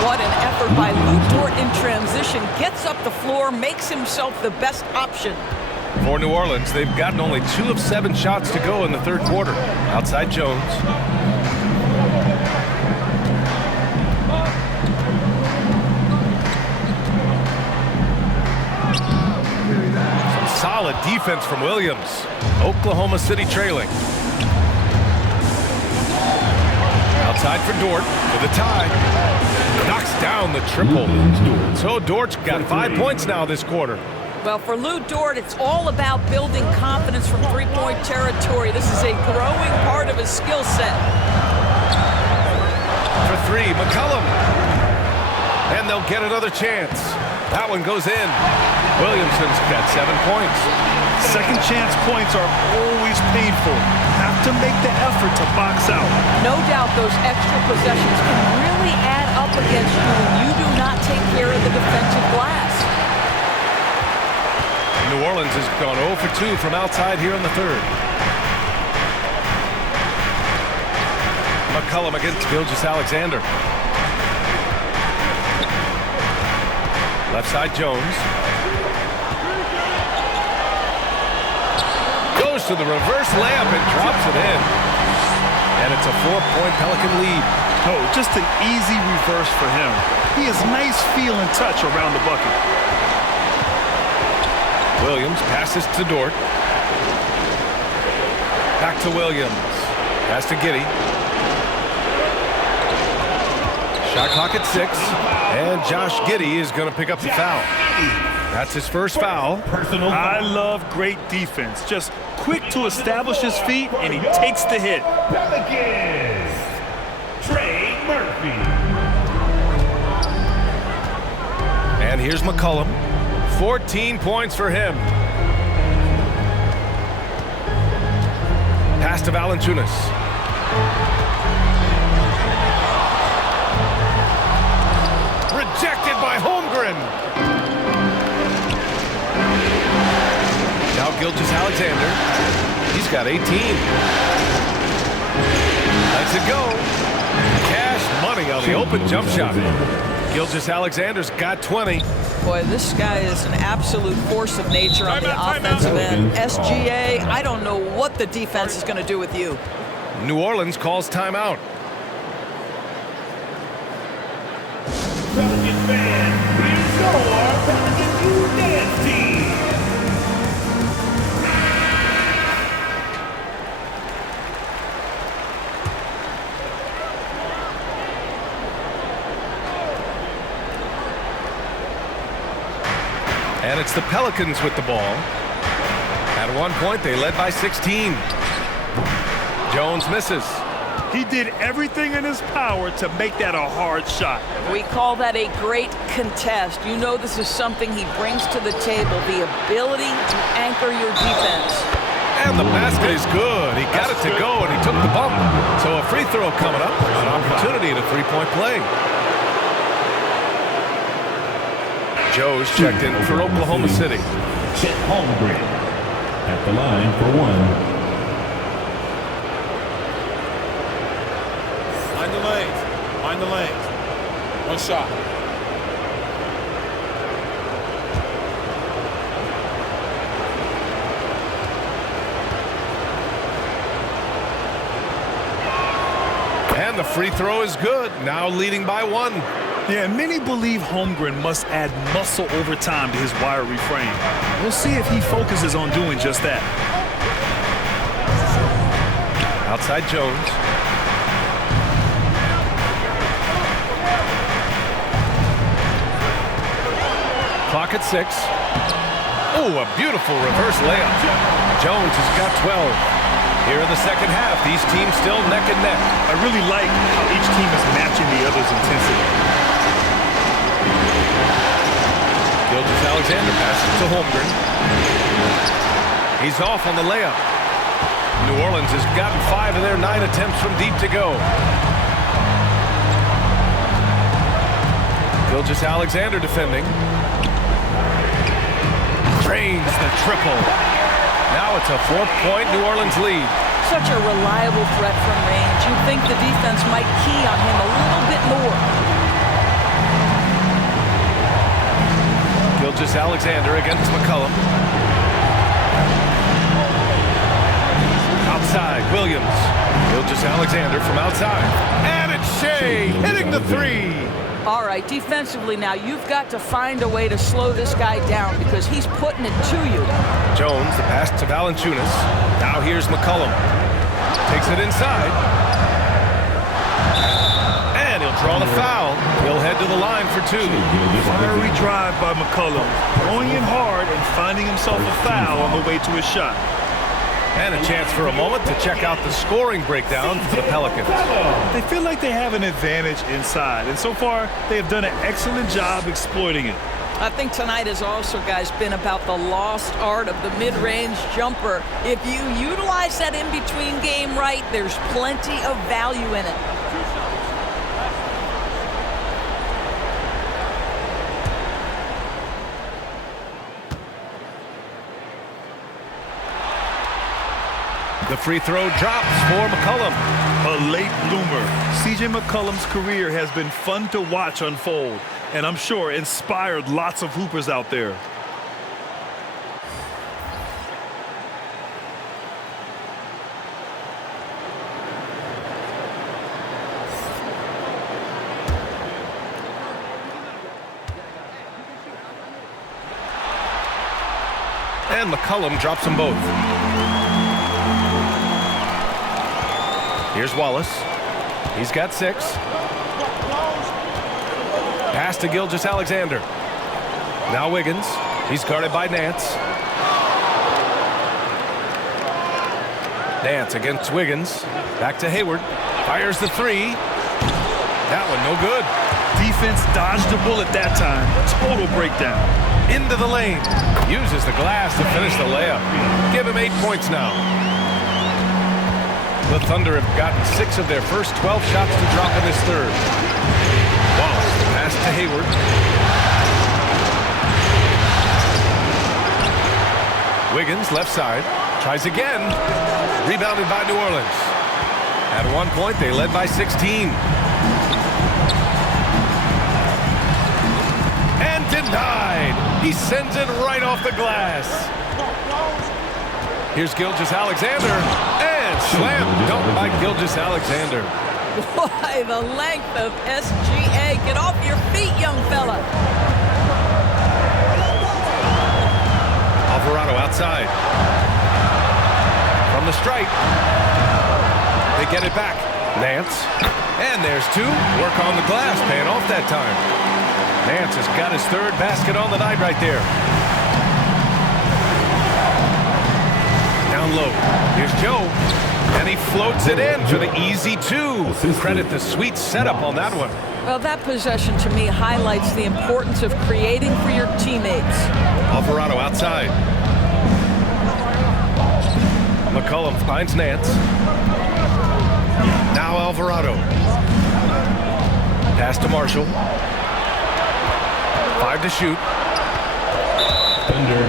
What an effort by Lu Dort in transition. Gets up the floor, makes himself the best option. For New Orleans, they've gotten only 2 of 7 shots to go in the third quarter. Outside Jones. Some solid defense from Williams. Oklahoma City trailing. Outside for Dort for the tie. Knocks down the triple. So Dort's got 5 points now this quarter. Well, for Lu Dort, it's all about building confidence from three-point territory. This is a growing part of his skill set. For 3, McCollum. And they'll get another chance. That one goes in. Williamson's got 7 points. Second chance points are always painful. Have to make the effort to box out. No doubt those extra possessions can really add up against you when you do not take care of the defensive glass. New Orleans has gone 0 for 2 from outside here in the third. McCollum against Gilgeous-Alexander. Left side Jones. Goes to the reverse layup and drops it in. And it's a 4-point Pelican lead. Oh, just an easy reverse for him. He has nice feel and touch around the bucket. Williams passes to Dort. Back to Williams. Pass to Giddey. Shot clock at 6. And Josh Giddey is going to pick up the foul. That's his first foul. I love great defense. Just quick to establish his feet, and he takes the hit. Pelicans, Trey Murphy. And here's McCollum. 14 points for him. Pass to Valanciunas. Rejected by Holmgren. Now Gilgeous-Alexander. He's got 18. Lets it go. Cash money on the open jump shot. Gilgeous-Alexander's got 20. Boy, this guy is an absolute force of nature on the offensive end. SGA, I don't know what the defense is going to do with you. New Orleans calls timeout. Pelicans fans, here's your Pelicans U Dance Team. And it's the Pelicans with the ball. At one point, they led by 16. Jones misses. He did everything in his power to make that a hard shot. We call that a great contest. You know this is something he brings to the table, the ability to anchor your defense. And the basket is good. He got it to go, and he took the bump. So a free throw coming up. An opportunity at a three-point play. Joe's checked in for Oklahoma City. Chet Holmgren at the line for one. Mind the lanes. Mind the lanes. One shot. And the free throw is good. Now leading by 1. Yeah, many believe Holmgren must add muscle over time to his wiry frame. We'll see if he focuses on doing just that. Outside Jones. Clock at 6. Oh, a beautiful reverse layup. Jones has got 12. Here in the second half, these teams still neck and neck. I really like how each team is matching the other's intensity. Gilgeous-Alexander passes to Holmgren. He's off on the layup. New Orleans has gotten 5 of their 9 attempts from deep to go. Gilgeous-Alexander defending. Drains the triple. Now it's a 4-point New Orleans lead. Such a reliable threat from range. You'd think the defense might key on him a little bit more. Gilgeous-Alexander against McCollum. Outside, Williams. Gilgeous-Alexander from outside. And it's Shea hitting the 3. All right, defensively now, you've got to find a way to slow this guy down because he's putting it to you. Jones, the pass to Valanciunas. Now here's McCollum. Takes it inside. And he'll draw the foul. He'll head to the line for 2. Fiery drive by McCollum, going in hard and finding himself a foul on the way to his shot. And a chance for a moment to check out the scoring breakdown for the Pelicans. They feel like they have an advantage inside, and so far they have done an excellent job exploiting it. I think tonight has also, guys, been about the lost art of the mid-range jumper. If you utilize that in-between game right, there's plenty of value in it. The free throw drops for McCollum. A late bloomer. C.J. McCollum's career has been fun to watch unfold, and I'm sure inspired lots of hoopers out there. And McCollum drops them both. Here's Wallace. He's got 6. Pass to Gilgeous-Alexander. Now Wiggins. He's guarded by Nance. Nance against Wiggins. Back to Hayward. Fires the 3. That one no good. Defense dodged the bullet that time. Total breakdown. Into the lane. Uses the glass to finish the layup. Give him 8 points now. The Thunder have gotten 6 of their first 12 shots to drop in this third. Wallace, the pass to Hayward. Wiggins, left side. Tries again. Rebounded by New Orleans. At one point, they led by 16. And denied. He sends it right off the glass. Here's Gilgeous-Alexander. Slam dunk by Gilgeous-Alexander. Boy, the length of SGA. Get off your feet, young fella. Alvarado outside. From the stripe. They get it back. Nance. And there's 2. Work on the glass. Paying off that time. Nance has got his 3rd basket on the night right there. Down low. Here's Joe. And he floats it in for the easy 2. Credit the sweet setup on that one. Well, that possession to me highlights the importance of creating for your teammates. Alvarado outside. McCollum finds Nance. Now Alvarado. Pass to Marshall. 5 to shoot. Thunder.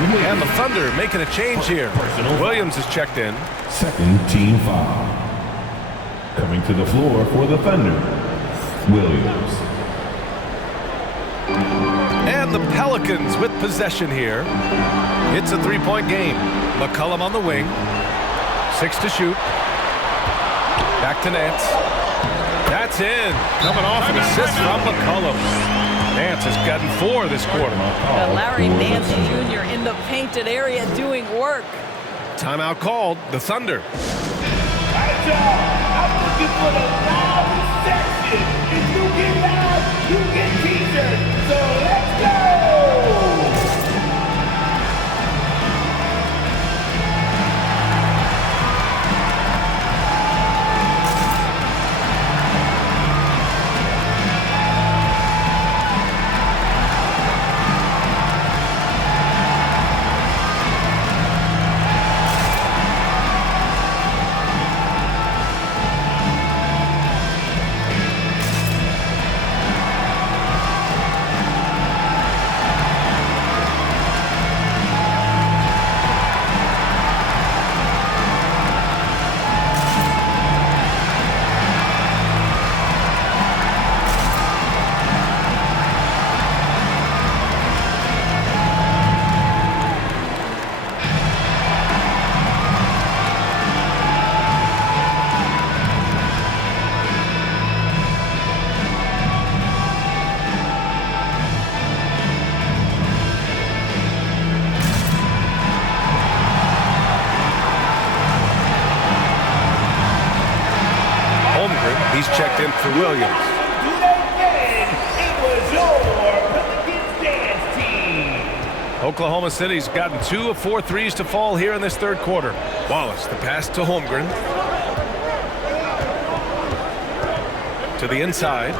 And the Thunder making a change here. Williams is checked in. Second team foul. Coming to the floor for the Thunder, Williams. And the Pelicans with possession here. It's a 3-point game. McCollum on the wing. 6 to shoot. Back to Nance. That's in. Coming off an assist from McCollum. Nance has gotten 4 this quarter. Larry Nance Jr. in the painted area doing work. Timeout called. The Thunder. All right, y'all. I'm looking for the loud section. If you get loud, you get t-shirts. So let's go. He's checked in for Williams. It was your Pelicans dance team. Oklahoma City's gotten 2 of 4 threes to fall here in this third quarter. Wallace, the pass to Holmgren. To the inside.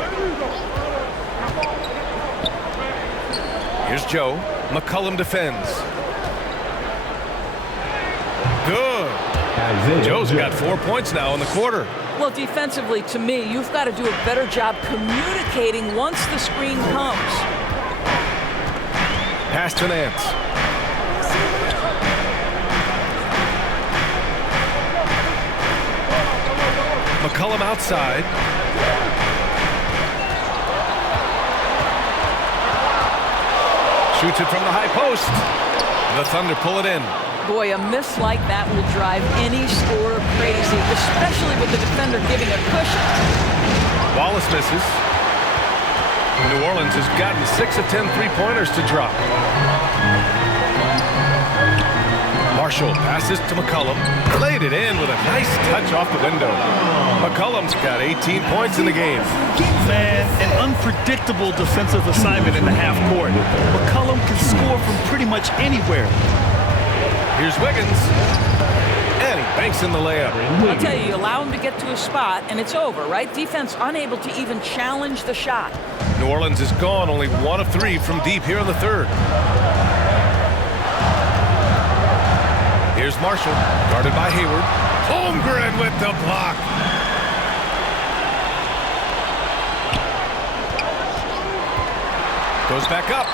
Here's Joe. McCollum defends. Good. Joe's got 4 points now in the quarter. Well, defensively, to me, you've got to do a better job communicating once the screen comes. Pass to Nance. McCollum outside. Shoots it from the high post. The Thunder pull it in. Boy, a miss like that will drive any scorer crazy, especially with the defender giving a cushion. Wallace misses. New Orleans has gotten 6 of 10 three-pointers to drop. Marshall passes to McCollum. Laid it in with a nice touch off the window. McCollum's got 18 points in the game. Man, an unpredictable defensive assignment in the half court. McCollum can score from pretty much anywhere. Here's Wiggins. And he banks in the layup. I'll tell you, you allow him to get to a spot, and it's over, right? Defense unable to even challenge the shot. New Orleans is gone, only 1 of 3 from deep here in the third. Here's Marshall, guarded by Hayward. Holmgren with the block. Goes back up.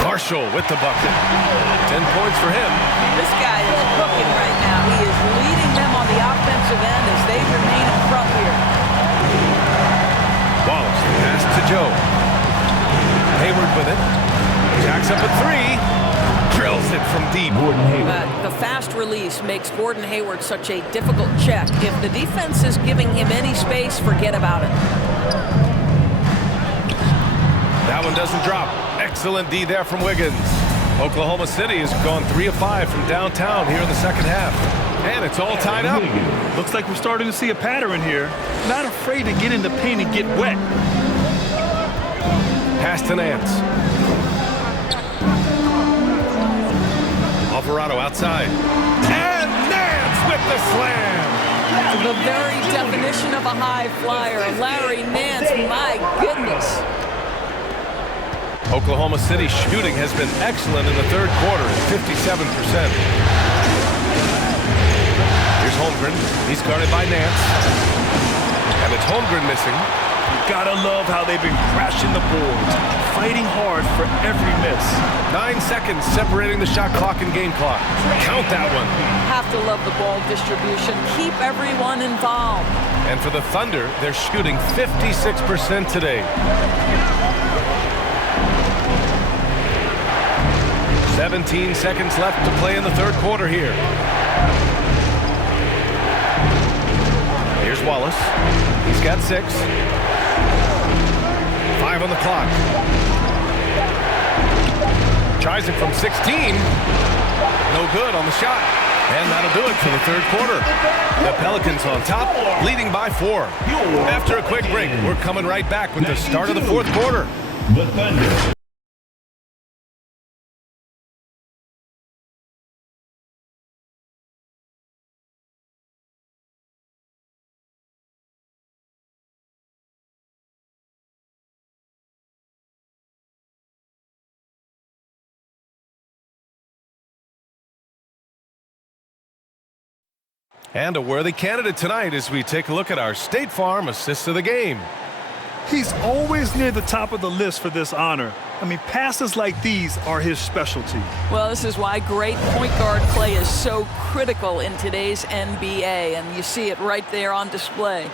Marshall with the bucket. 10 points for him. This guy is cooking right now. He is leading them on the offensive end as they remain in front here. Wallace, pass to Joe. Hayward with it. Jacks up a 3. Drills it from deep. The fast release makes Gordon Hayward such a difficult check. If the defense is giving him any space, forget about it. That one doesn't drop. Excellent D there from Wiggins. Oklahoma City has gone 3 of 5 from downtown here in the second half. And it's all tied up. Looks like we're starting to see a pattern here. Not afraid to get in the paint and get wet. Pass to Nance. Alvarado outside. And Nance with the slam. The very definition of a high flyer. Larry Nance, my goodness. Oklahoma City shooting has been excellent in the third quarter at 57%. Here's Holmgren. He's guarded by Nance. And it's Holmgren missing. You gotta love how they've been crashing the boards, fighting hard for every miss. 9 seconds separating the shot clock and game clock. Count that one. Have to love the ball distribution. Keep everyone involved. And for the Thunder, they're shooting 56% today. 17 seconds left to play in the third quarter here. Here's Wallace. He's got 6. 5 on the clock. Tries it from 16. No good on the shot. And that'll do it for the third quarter. The Pelicans on top, leading by 4. After a quick break, we're coming right back with the start of the fourth quarter. The Thunder. And a worthy candidate tonight as we take a look at our State Farm Assist of the Game. He's always near the top of the list for this honor. I mean, passes like these are his specialty. Well, this is why great point guard play is so critical in today's NBA, and you see it right there on display.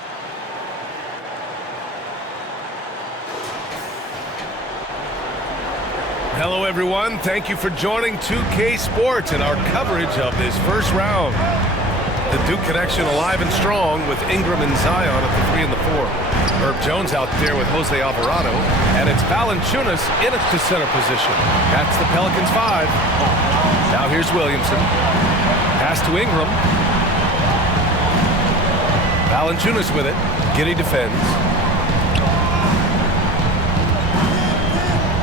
Hello, everyone. Thank you for joining 2K Sports and our coverage of this first round. The Duke connection alive and strong with Ingram and Zion at the 3 and the 4. Herb Jones out there with Jose Alvarado, and it's Valanciunas in at the center position. That's the Pelicans 5. Now here's Williamson. Pass to Ingram. Valanciunas with it. Giddey defends.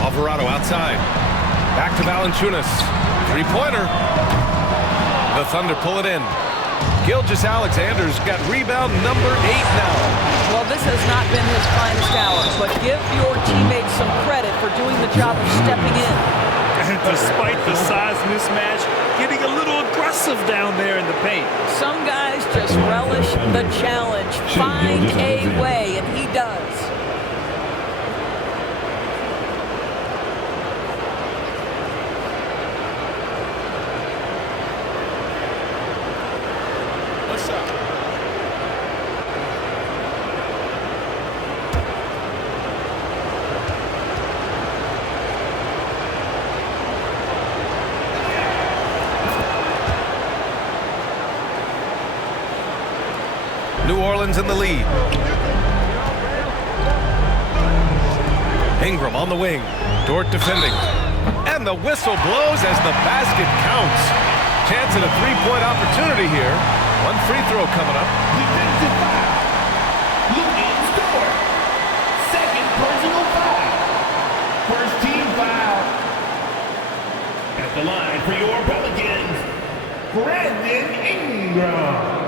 Alvarado outside. Back to Valanciunas. Three-pointer. The Thunder pull it in. Gilgeous-Alexander's got rebound number 8 now. Well, this has not been his finest hour, but give your teammates some credit for doing the job of stepping in. And despite the size mismatch, getting a little aggressive down there in the paint. Some guys just relish the challenge. Find a way, and he does. New Orleans in the lead. Ingram on the wing. Dort defending. And the whistle blows as the basket counts. Chance at a three-point opportunity here. One free throw coming up. Defensive foul. Lucas Dort. Second personal foul. First team foul. At the line for your Pelicans, Brandon Ingram.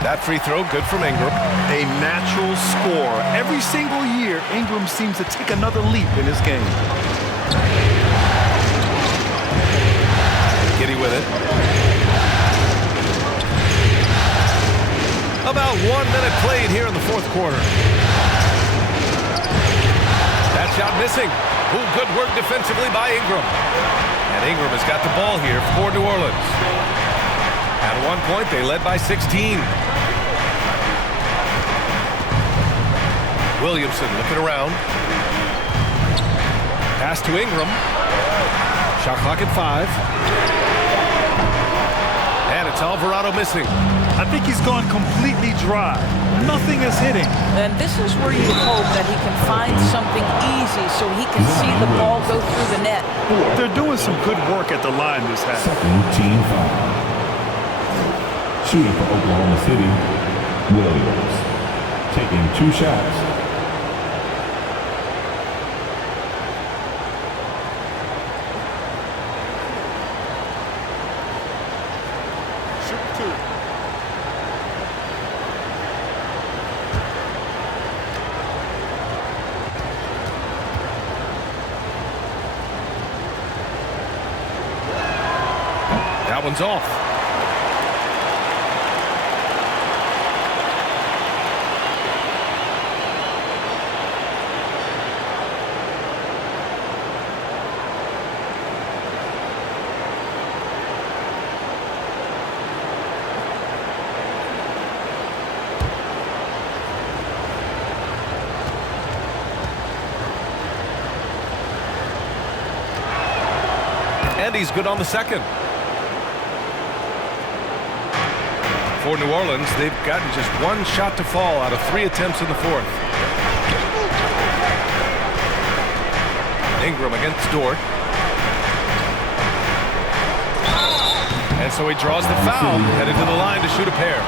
That free throw good from Ingram. A natural scorer. Every single year, Ingram seems to take another leap in his game. Giddy with it. About 1 minute played here in the fourth quarter. That shot missing. Ooh, good work defensively by Ingram. And Ingram has got the ball here for New Orleans. At one point, they led by 16. Williamson looking around. Pass to Ingram. Shot clock at 5. And it's Alvarado missing. I think he's gone completely dry. Nothing is hitting. And this is where you hope that he can find something easy so he can see the ball go through the net. They're doing some good work at the line this half. Second team foul. Shooting for Oklahoma City, Williams. Taking 2 shots. That one's off. And he's good on the second. For New Orleans, they've gotten just 1 shot to fall out of 3 attempts in the fourth. Ingram against Dort. And so he draws the foul, headed to the line to shoot a pair.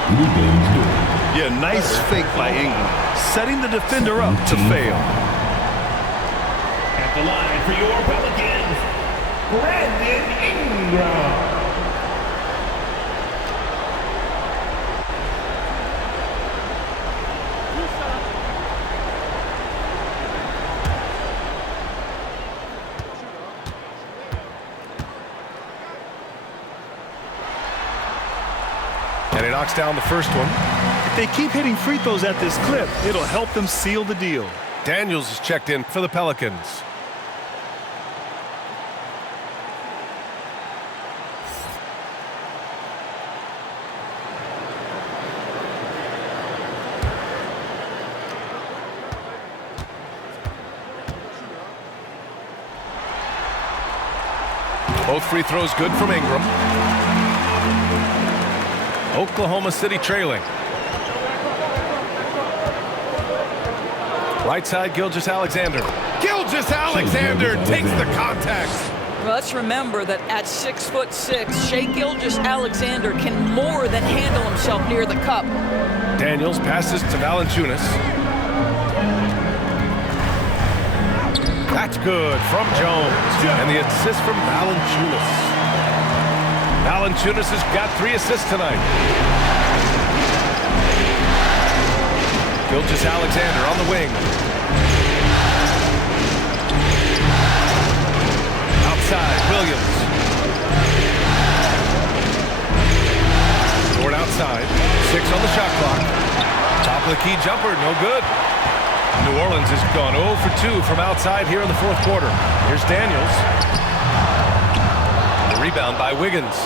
Yeah, nice fake by Ingram, setting the defender up to fail. At the line for your Pelicans, Brandon Ingram. And he knocks down the first one. If they keep hitting free throws at this clip, it'll help them seal the deal. Daniels is checked in for the Pelicans. Both free throws good from Ingram. Oklahoma City trailing. Right side, Gilgeous-Alexander. Gilgeous-Alexander takes the contact. Well, let's remember that at 6'6", Shai Gilgeous-Alexander can more than handle himself near the cup. Daniels passes to Valanciunas. That's good from Jones. And the assist from Valanciunas. Valanciunas has got 3 assists tonight. Gilgeous-Alexander on the wing. Outside, Williams. Short outside. 6 on the shot clock. Top of the key jumper, no good. New Orleans has gone 0 for 2 from outside here in the 4th quarter. Here's Daniels. The rebound by Wiggins.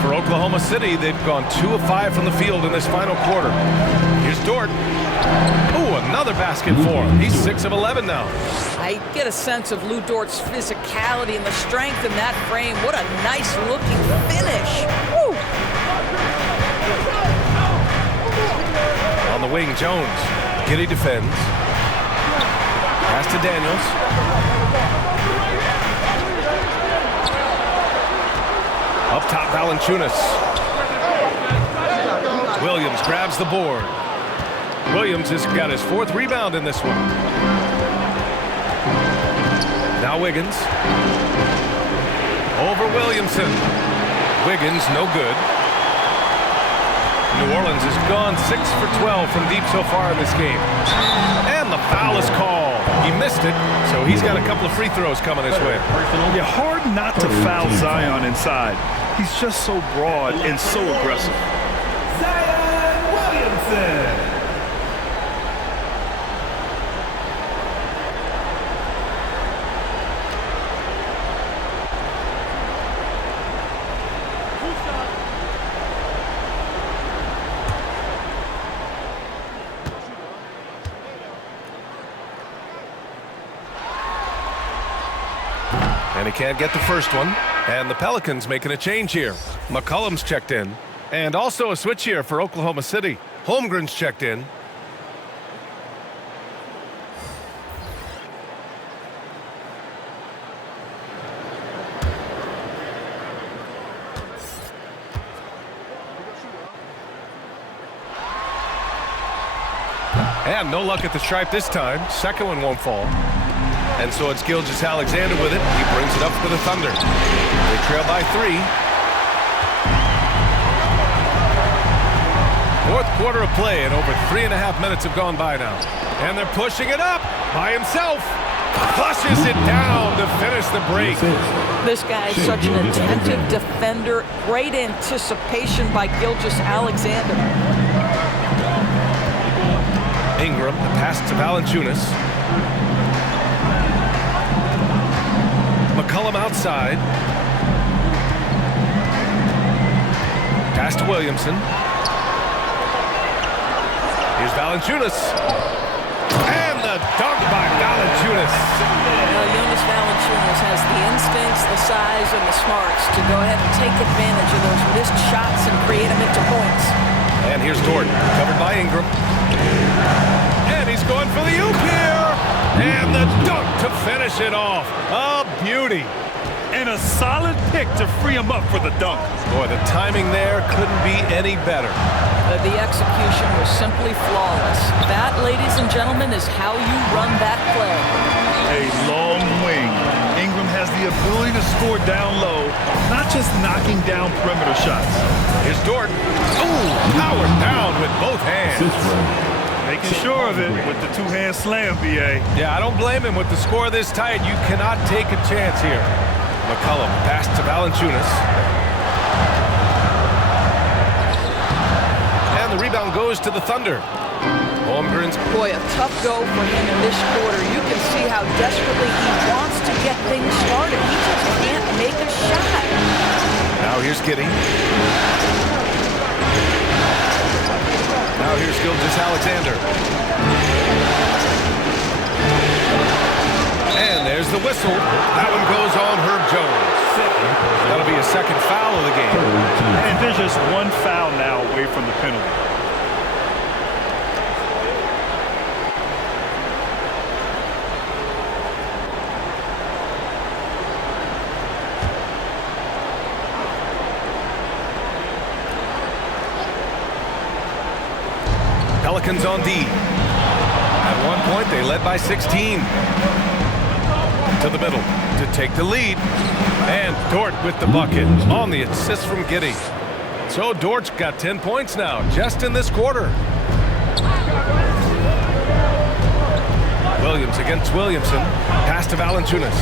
For Oklahoma City, they've gone 2 of 5 from the field in this final quarter. Here's Dort. Ooh, another basket for him. He's 6 of 11 now. I get a sense of Lou Dort's physicality and the strength in that frame. What a nice-looking finish. Woo! On the wing, Jones. Giddey defends. Pass to Daniels. Up top, Valanciunas. Williams grabs the board. Williams has got his 4th rebound in this one. Now Wiggins. Over Williamson. Wiggins, no good. New Orleans has gone 6 for 12 from deep so far in this game. And the foul is called. He missed it, so he's got a couple of free throws coming his way. Yeah, hard not to foul Zion inside. He's just so broad and so aggressive. Zion Williamson. And he can't get the first one. And the Pelicans making a change here. McCollum's checked in. And also a switch here for Oklahoma City. Holmgren's checked in. And no luck at the stripe this time. Second one won't fall. And so it's Gilgeous-Alexander with it. He brings it up for the Thunder. They trail by 3. 4th quarter of play, and over 3.5 minutes have gone by now. And they're pushing it up by himself. Flushes it down to finish the break. This guy is such an attentive defender. Great anticipation by Gilgeous-Alexander. Ingram, the pass to Valanciunas. McCollum outside. Pass to Williamson. Here's Valanciunas. And the dunk by Valanciunas. Jonas Valanciunas has the instincts, the size, and the smarts to go ahead and take advantage of those missed shots and create them into points. And here's Dort, covered by Ingram. And he's going for the oop here. And the dunk to finish it off. A beauty. And a solid pick to free him up for the dunk. Boy, the timing there couldn't be any better. The execution was simply flawless. That, ladies and gentlemen, is how you run that play. A long wing. Ingram has the ability to score down low, not just knocking down perimeter shots. Here's Dort. Ooh, powered down with both hands. Making sure of it with the 2-hand slam, B.A. Yeah, I don't blame him with the score this tight. You cannot take a chance here. McCollum pass to Valanciunas. And the rebound goes to the Thunder. Holmgren's. Boy, a tough go for him in this quarter. You can see how desperately he wants to get things started. He just can't make a shot. Now here's Giddey. Now here's Gilgeous-Alexander. And there's the whistle. That one goes on Herb Jones. That'll be a second foul of the game. And there's just one foul now away from the penalty. Pelicans on D. At one point, they led by 16. To the middle to take the lead. And Dort with the bucket on the assist from Giddey. So Dort's got 10 points now, just in this quarter. Williams against Williamson. Pass to Valanciunas.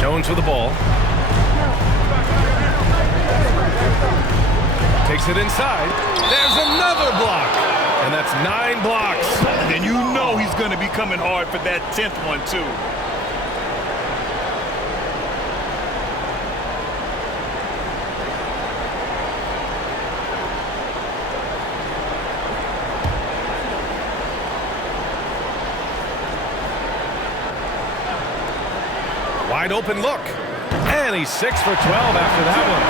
Jones with the ball. Takes it inside. There's another block. And that's 9 blocks. And you know he's going to be coming hard for that 10th one, too. Wide open look. And he's 6 for 12 after that one.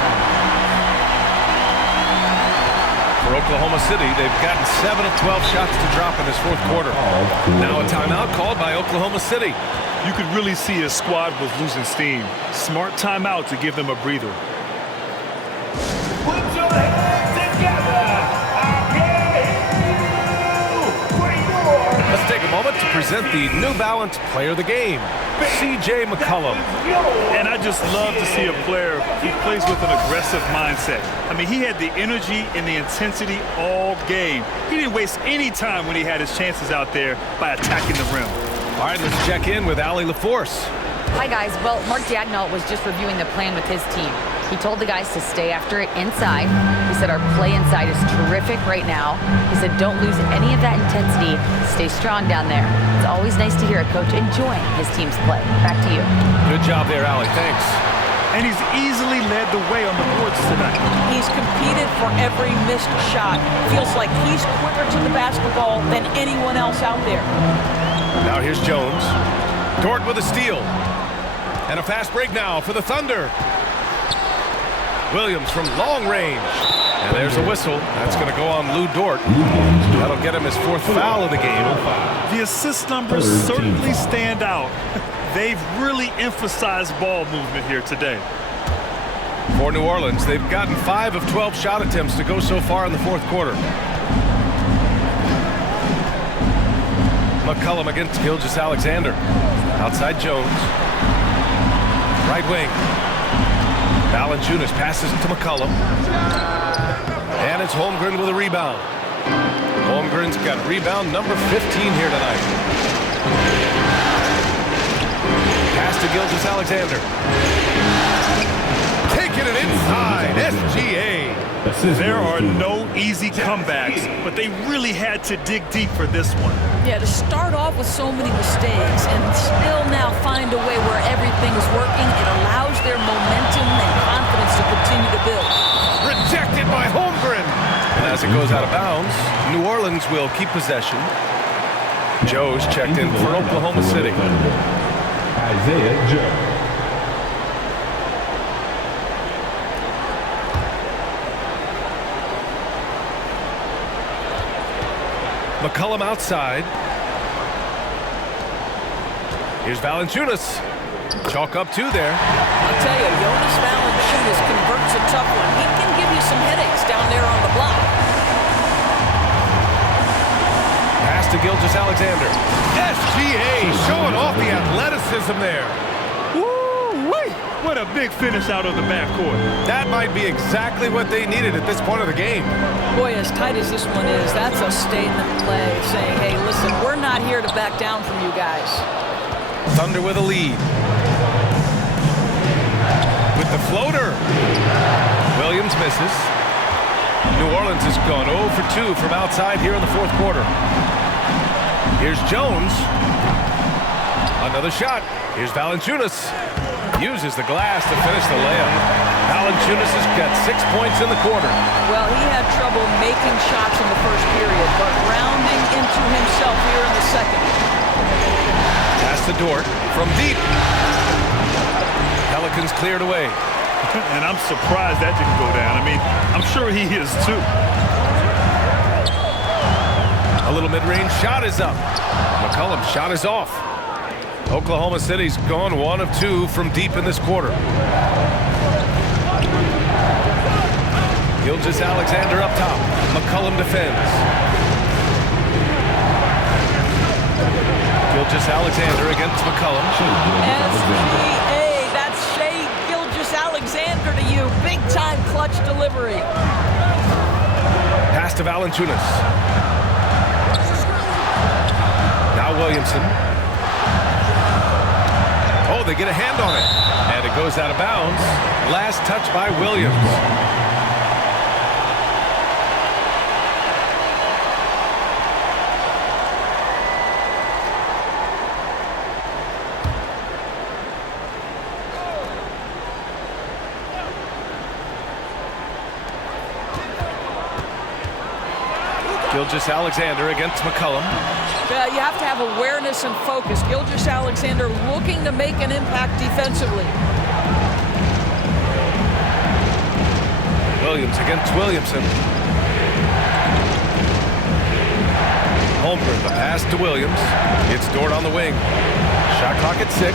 For Oklahoma City, they've gotten 7 of 12 shots to drop in this fourth quarter. Now a timeout called by Oklahoma City. You could really see his squad was losing steam. Smart timeout to give them a breather. Put your hands together. I can hear you. Let's take a moment to present the New Balance Player of the Game, C.J. McCollum. And I just love to see a player who plays with an aggressive mindset. I mean, he had the energy and the intensity all game. He didn't waste any time when he had his chances out there by attacking the rim. All right, let's check in with Allie LaForce. Hi, guys. Well, Mark Daigneault was just reviewing the plan with his team. He told the guys to stay after it inside. He said our play inside is terrific right now. He said don't lose any of that intensity. Stay strong down there. It's always nice to hear a coach enjoying his team's play. Back to you. Good job there, Allie. Thanks. And he's easily led the way on the boards tonight. He's competed for every missed shot. Feels like he's quicker to the basketball than anyone else out there. Now here's Jones. Dort with a steal. And a fast break now for the Thunder. Williams from long range. And there's a whistle. That's going to go on Lou Dort. That'll get him his 4th foul of the game. The assist numbers certainly stand out. They've really emphasized ball movement here today. For New Orleans, they've gotten 5 of 12 shot attempts to go so far in the fourth quarter. McCollum against Gilgeous-Alexander. Outside Jones. Right wing. Valanciunas passes to McCollum. And it's Holmgren with a rebound. Holmgren's got rebound number 15 here tonight. Pass to Gilgeous-Alexander. Taking it inside. SGA. There are no easy comebacks, but they really had to dig deep for this one. Yeah, to start off with so many mistakes and still now find a way where everything is working, it allows their momentum and confidence to continue to build. Rejected by Holmgren. And as it goes out of bounds, New Orleans will keep possession. Joe's checked in for Oklahoma City. Isaiah Joe. McCollum outside. Here's Valanciunas. Chalk up 2 there. I'll tell you, Jonas Valanciunas converts a tough one. He can give you some headaches down there on the block. Pass to Gilgeous-Alexander. SGA showing off the athleticism there. Woo-wee! What a big finish out of the backcourt. That might be exactly what they needed at this point of the game. Boy, as tight as this one is, that's a statement play saying, hey, listen, we're not here to back down from you guys. Thunder with a lead. With the floater. Williams misses. New Orleans has gone 0 for 2 from outside here in the fourth quarter. Here's Jones. Another shot. Here's Valanciunas. Uses the glass to finish the layup. Valanciunas has got 6 points in the quarter. Well, he had trouble making shots in the first period, but rounding into himself here in the second. Pass to Dort from deep. Pelicans cleared away. And I'm surprised that didn't go down. I mean, I'm sure he is too. A little mid-range shot is up. McCollum's shot is off. Oklahoma City's gone 1 of 2 from deep in this quarter. Gilgeous-Alexander up top. McCollum defends. Gilgeous-Alexander against McCollum. SGA, that's Shea Gilgeous-Alexander to you. Big-time clutch delivery. Pass to Valanciunas. Now Williamson. Oh, they get a hand on it. And it goes out of bounds. Last touch by Williams. Gilgeous-Alexander against McCollum. You have to have awareness and focus. Gilgeous-Alexander looking to make an impact defensively. Williams against Williamson. Holmgren, the pass to Williams. It's Dort on the wing. Shot clock at 6.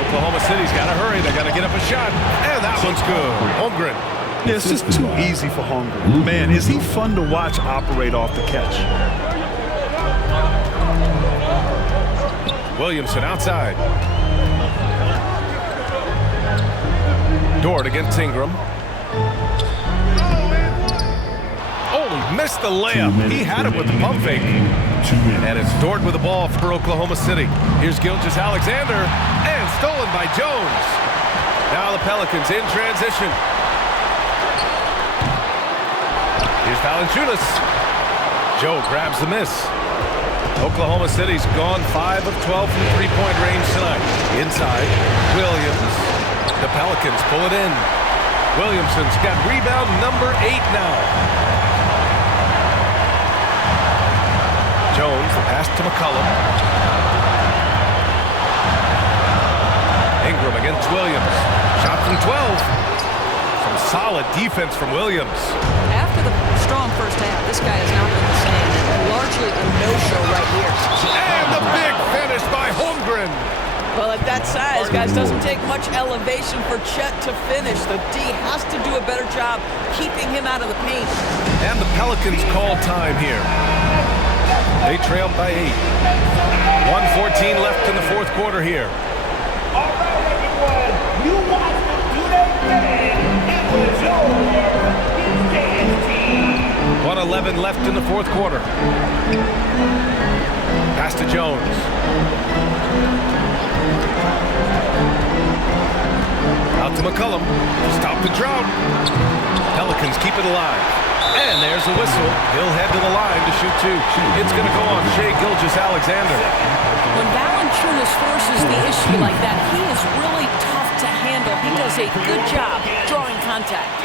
Oklahoma City's got to hurry. They got to get up a shot. And that one's good. Holmgren. Yeah, it's just too easy for Holmgren. Man, is he fun to watch operate off the catch. Williamson outside. Dort against Ingram. Oh, he missed the layup. He had it with the pump fake. And it's Dort with the ball for Oklahoma City. Here's Gilgeous-Alexander, and stolen by Jones. Now the Pelicans in transition. Here's Valanciunas. Joe grabs the miss. Oklahoma City's gone 5 of 12 from three-point range tonight. Inside, Williams. The Pelicans pull it in. Williamson's got rebound number 8 now. Jones, the pass to McCollum. Ingram against Williams. Shot from 12. Some solid defense from Williams. After the strong first half, this guy has not been the same. Largely a no-show right here. And the big finish by Holmgren. Well, at that size, guys, doesn't take much elevation for Chet to finish. The D has to do a better job keeping him out of the paint. And the Pelicans call time here. They trailed by 8. 1:14 left in the fourth quarter here. All right, everyone. You watched the today game. It was your dance team. 1:11 left in the fourth quarter. Pass to Jones. Out to McCollum. Stop the drought. Pelicans keep it alive. And there's a whistle. He'll head to the line to shoot 2. It's going to go on Shea Gilgeous-Alexander. When Valanciunas forces the issue like that, he is really tough to handle. He does a good job drawing contact.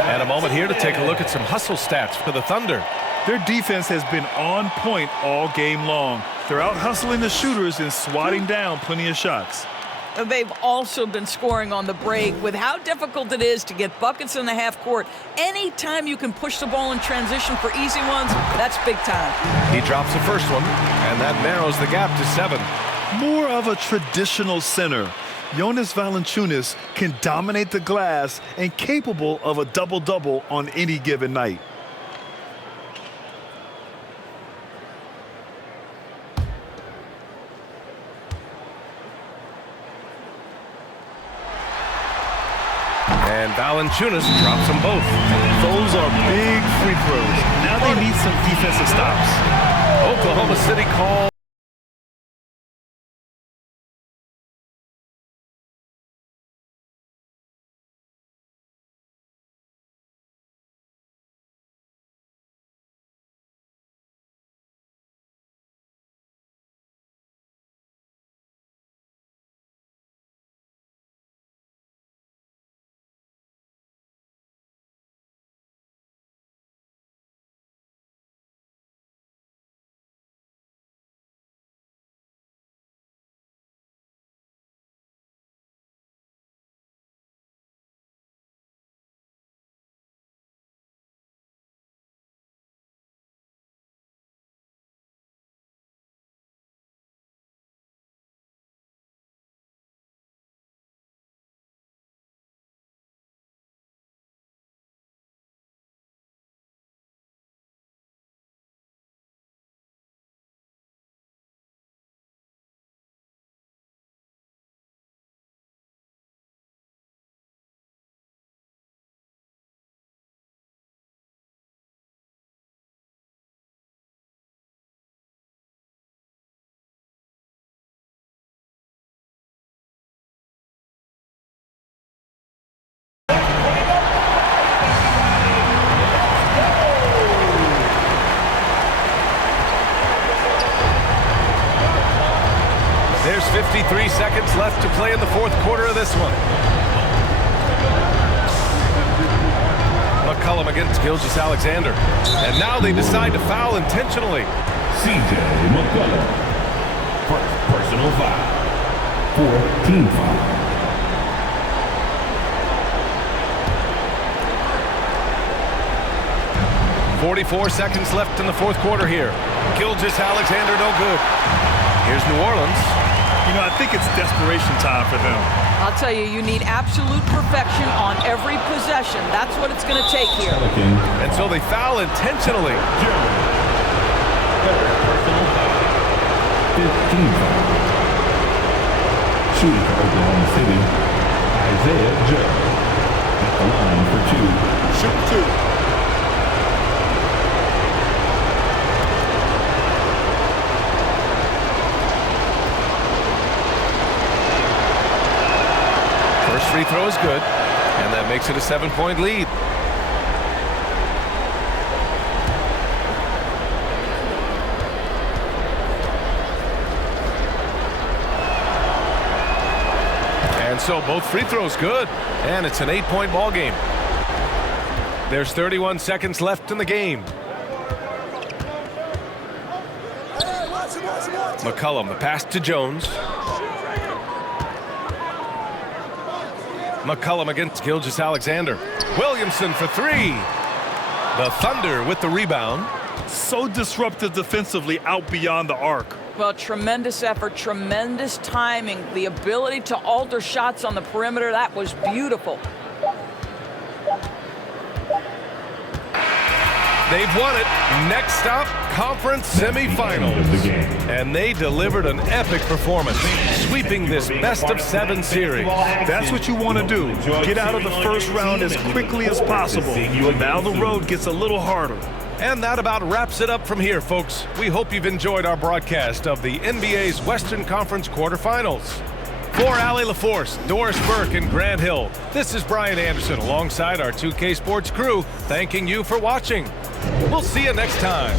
And a moment here to take a look at some hustle stats for the Thunder. Their defense has been on point all game long. They're out hustling the shooters and swatting down plenty of shots. They've also been scoring on the break. With how difficult it is to get buckets in the half court, anytime you can push the ball in transition for easy ones, that's big time. He drops the first one, and that narrows the gap to 7. More of a traditional center. Jonas Valanciunas can dominate the glass and capable of a double-double on any given night. And Valanciunas drops them both. Those are big free throws. Now they need some defensive stops. Oklahoma City calls 53 seconds left to play in the fourth quarter of this one. McCollum against Gilgeous-Alexander. And now they decide to foul intentionally. CJ McCollum. First personal foul. 4th team foul. .44 seconds left in the fourth quarter here. Gilgeous-Alexander no good. Here's New Orleans. You know, I think it's desperation time for them. I'll tell you, you need absolute perfection on every possession. That's what it's going to take here. And so they foul intentionally. Third personal foul. 15 foul. Shooting for Oklahoma City, Isaiah Joe. At the line for 2. Shoot 2. First free throw is good, and that makes it a 7-point lead. And so both free throws good, and it's an 8-point ball game. There's 31 seconds left in the game. McCollum, the pass to Jones. McCollum against Gilgeous-Alexander. Williamson for 3. The Thunder with the rebound. So disruptive defensively out beyond the arc. Well, tremendous effort, tremendous timing. The ability to alter shots on the perimeter, that was beautiful. They've won it. Next stop, conference semifinals. And they delivered an epic performance, sweeping this best-of-7 series. That's what you want to do. Get out of the first round as quickly as possible. Now the road gets a little harder. And that about wraps it up from here, folks. We hope you've enjoyed our broadcast of the NBA's Western Conference quarterfinals. For Allie LaForce, Doris Burke, and Grant Hill, this is Brian Anderson alongside our 2K Sports crew, thanking you for watching. We'll see you next time.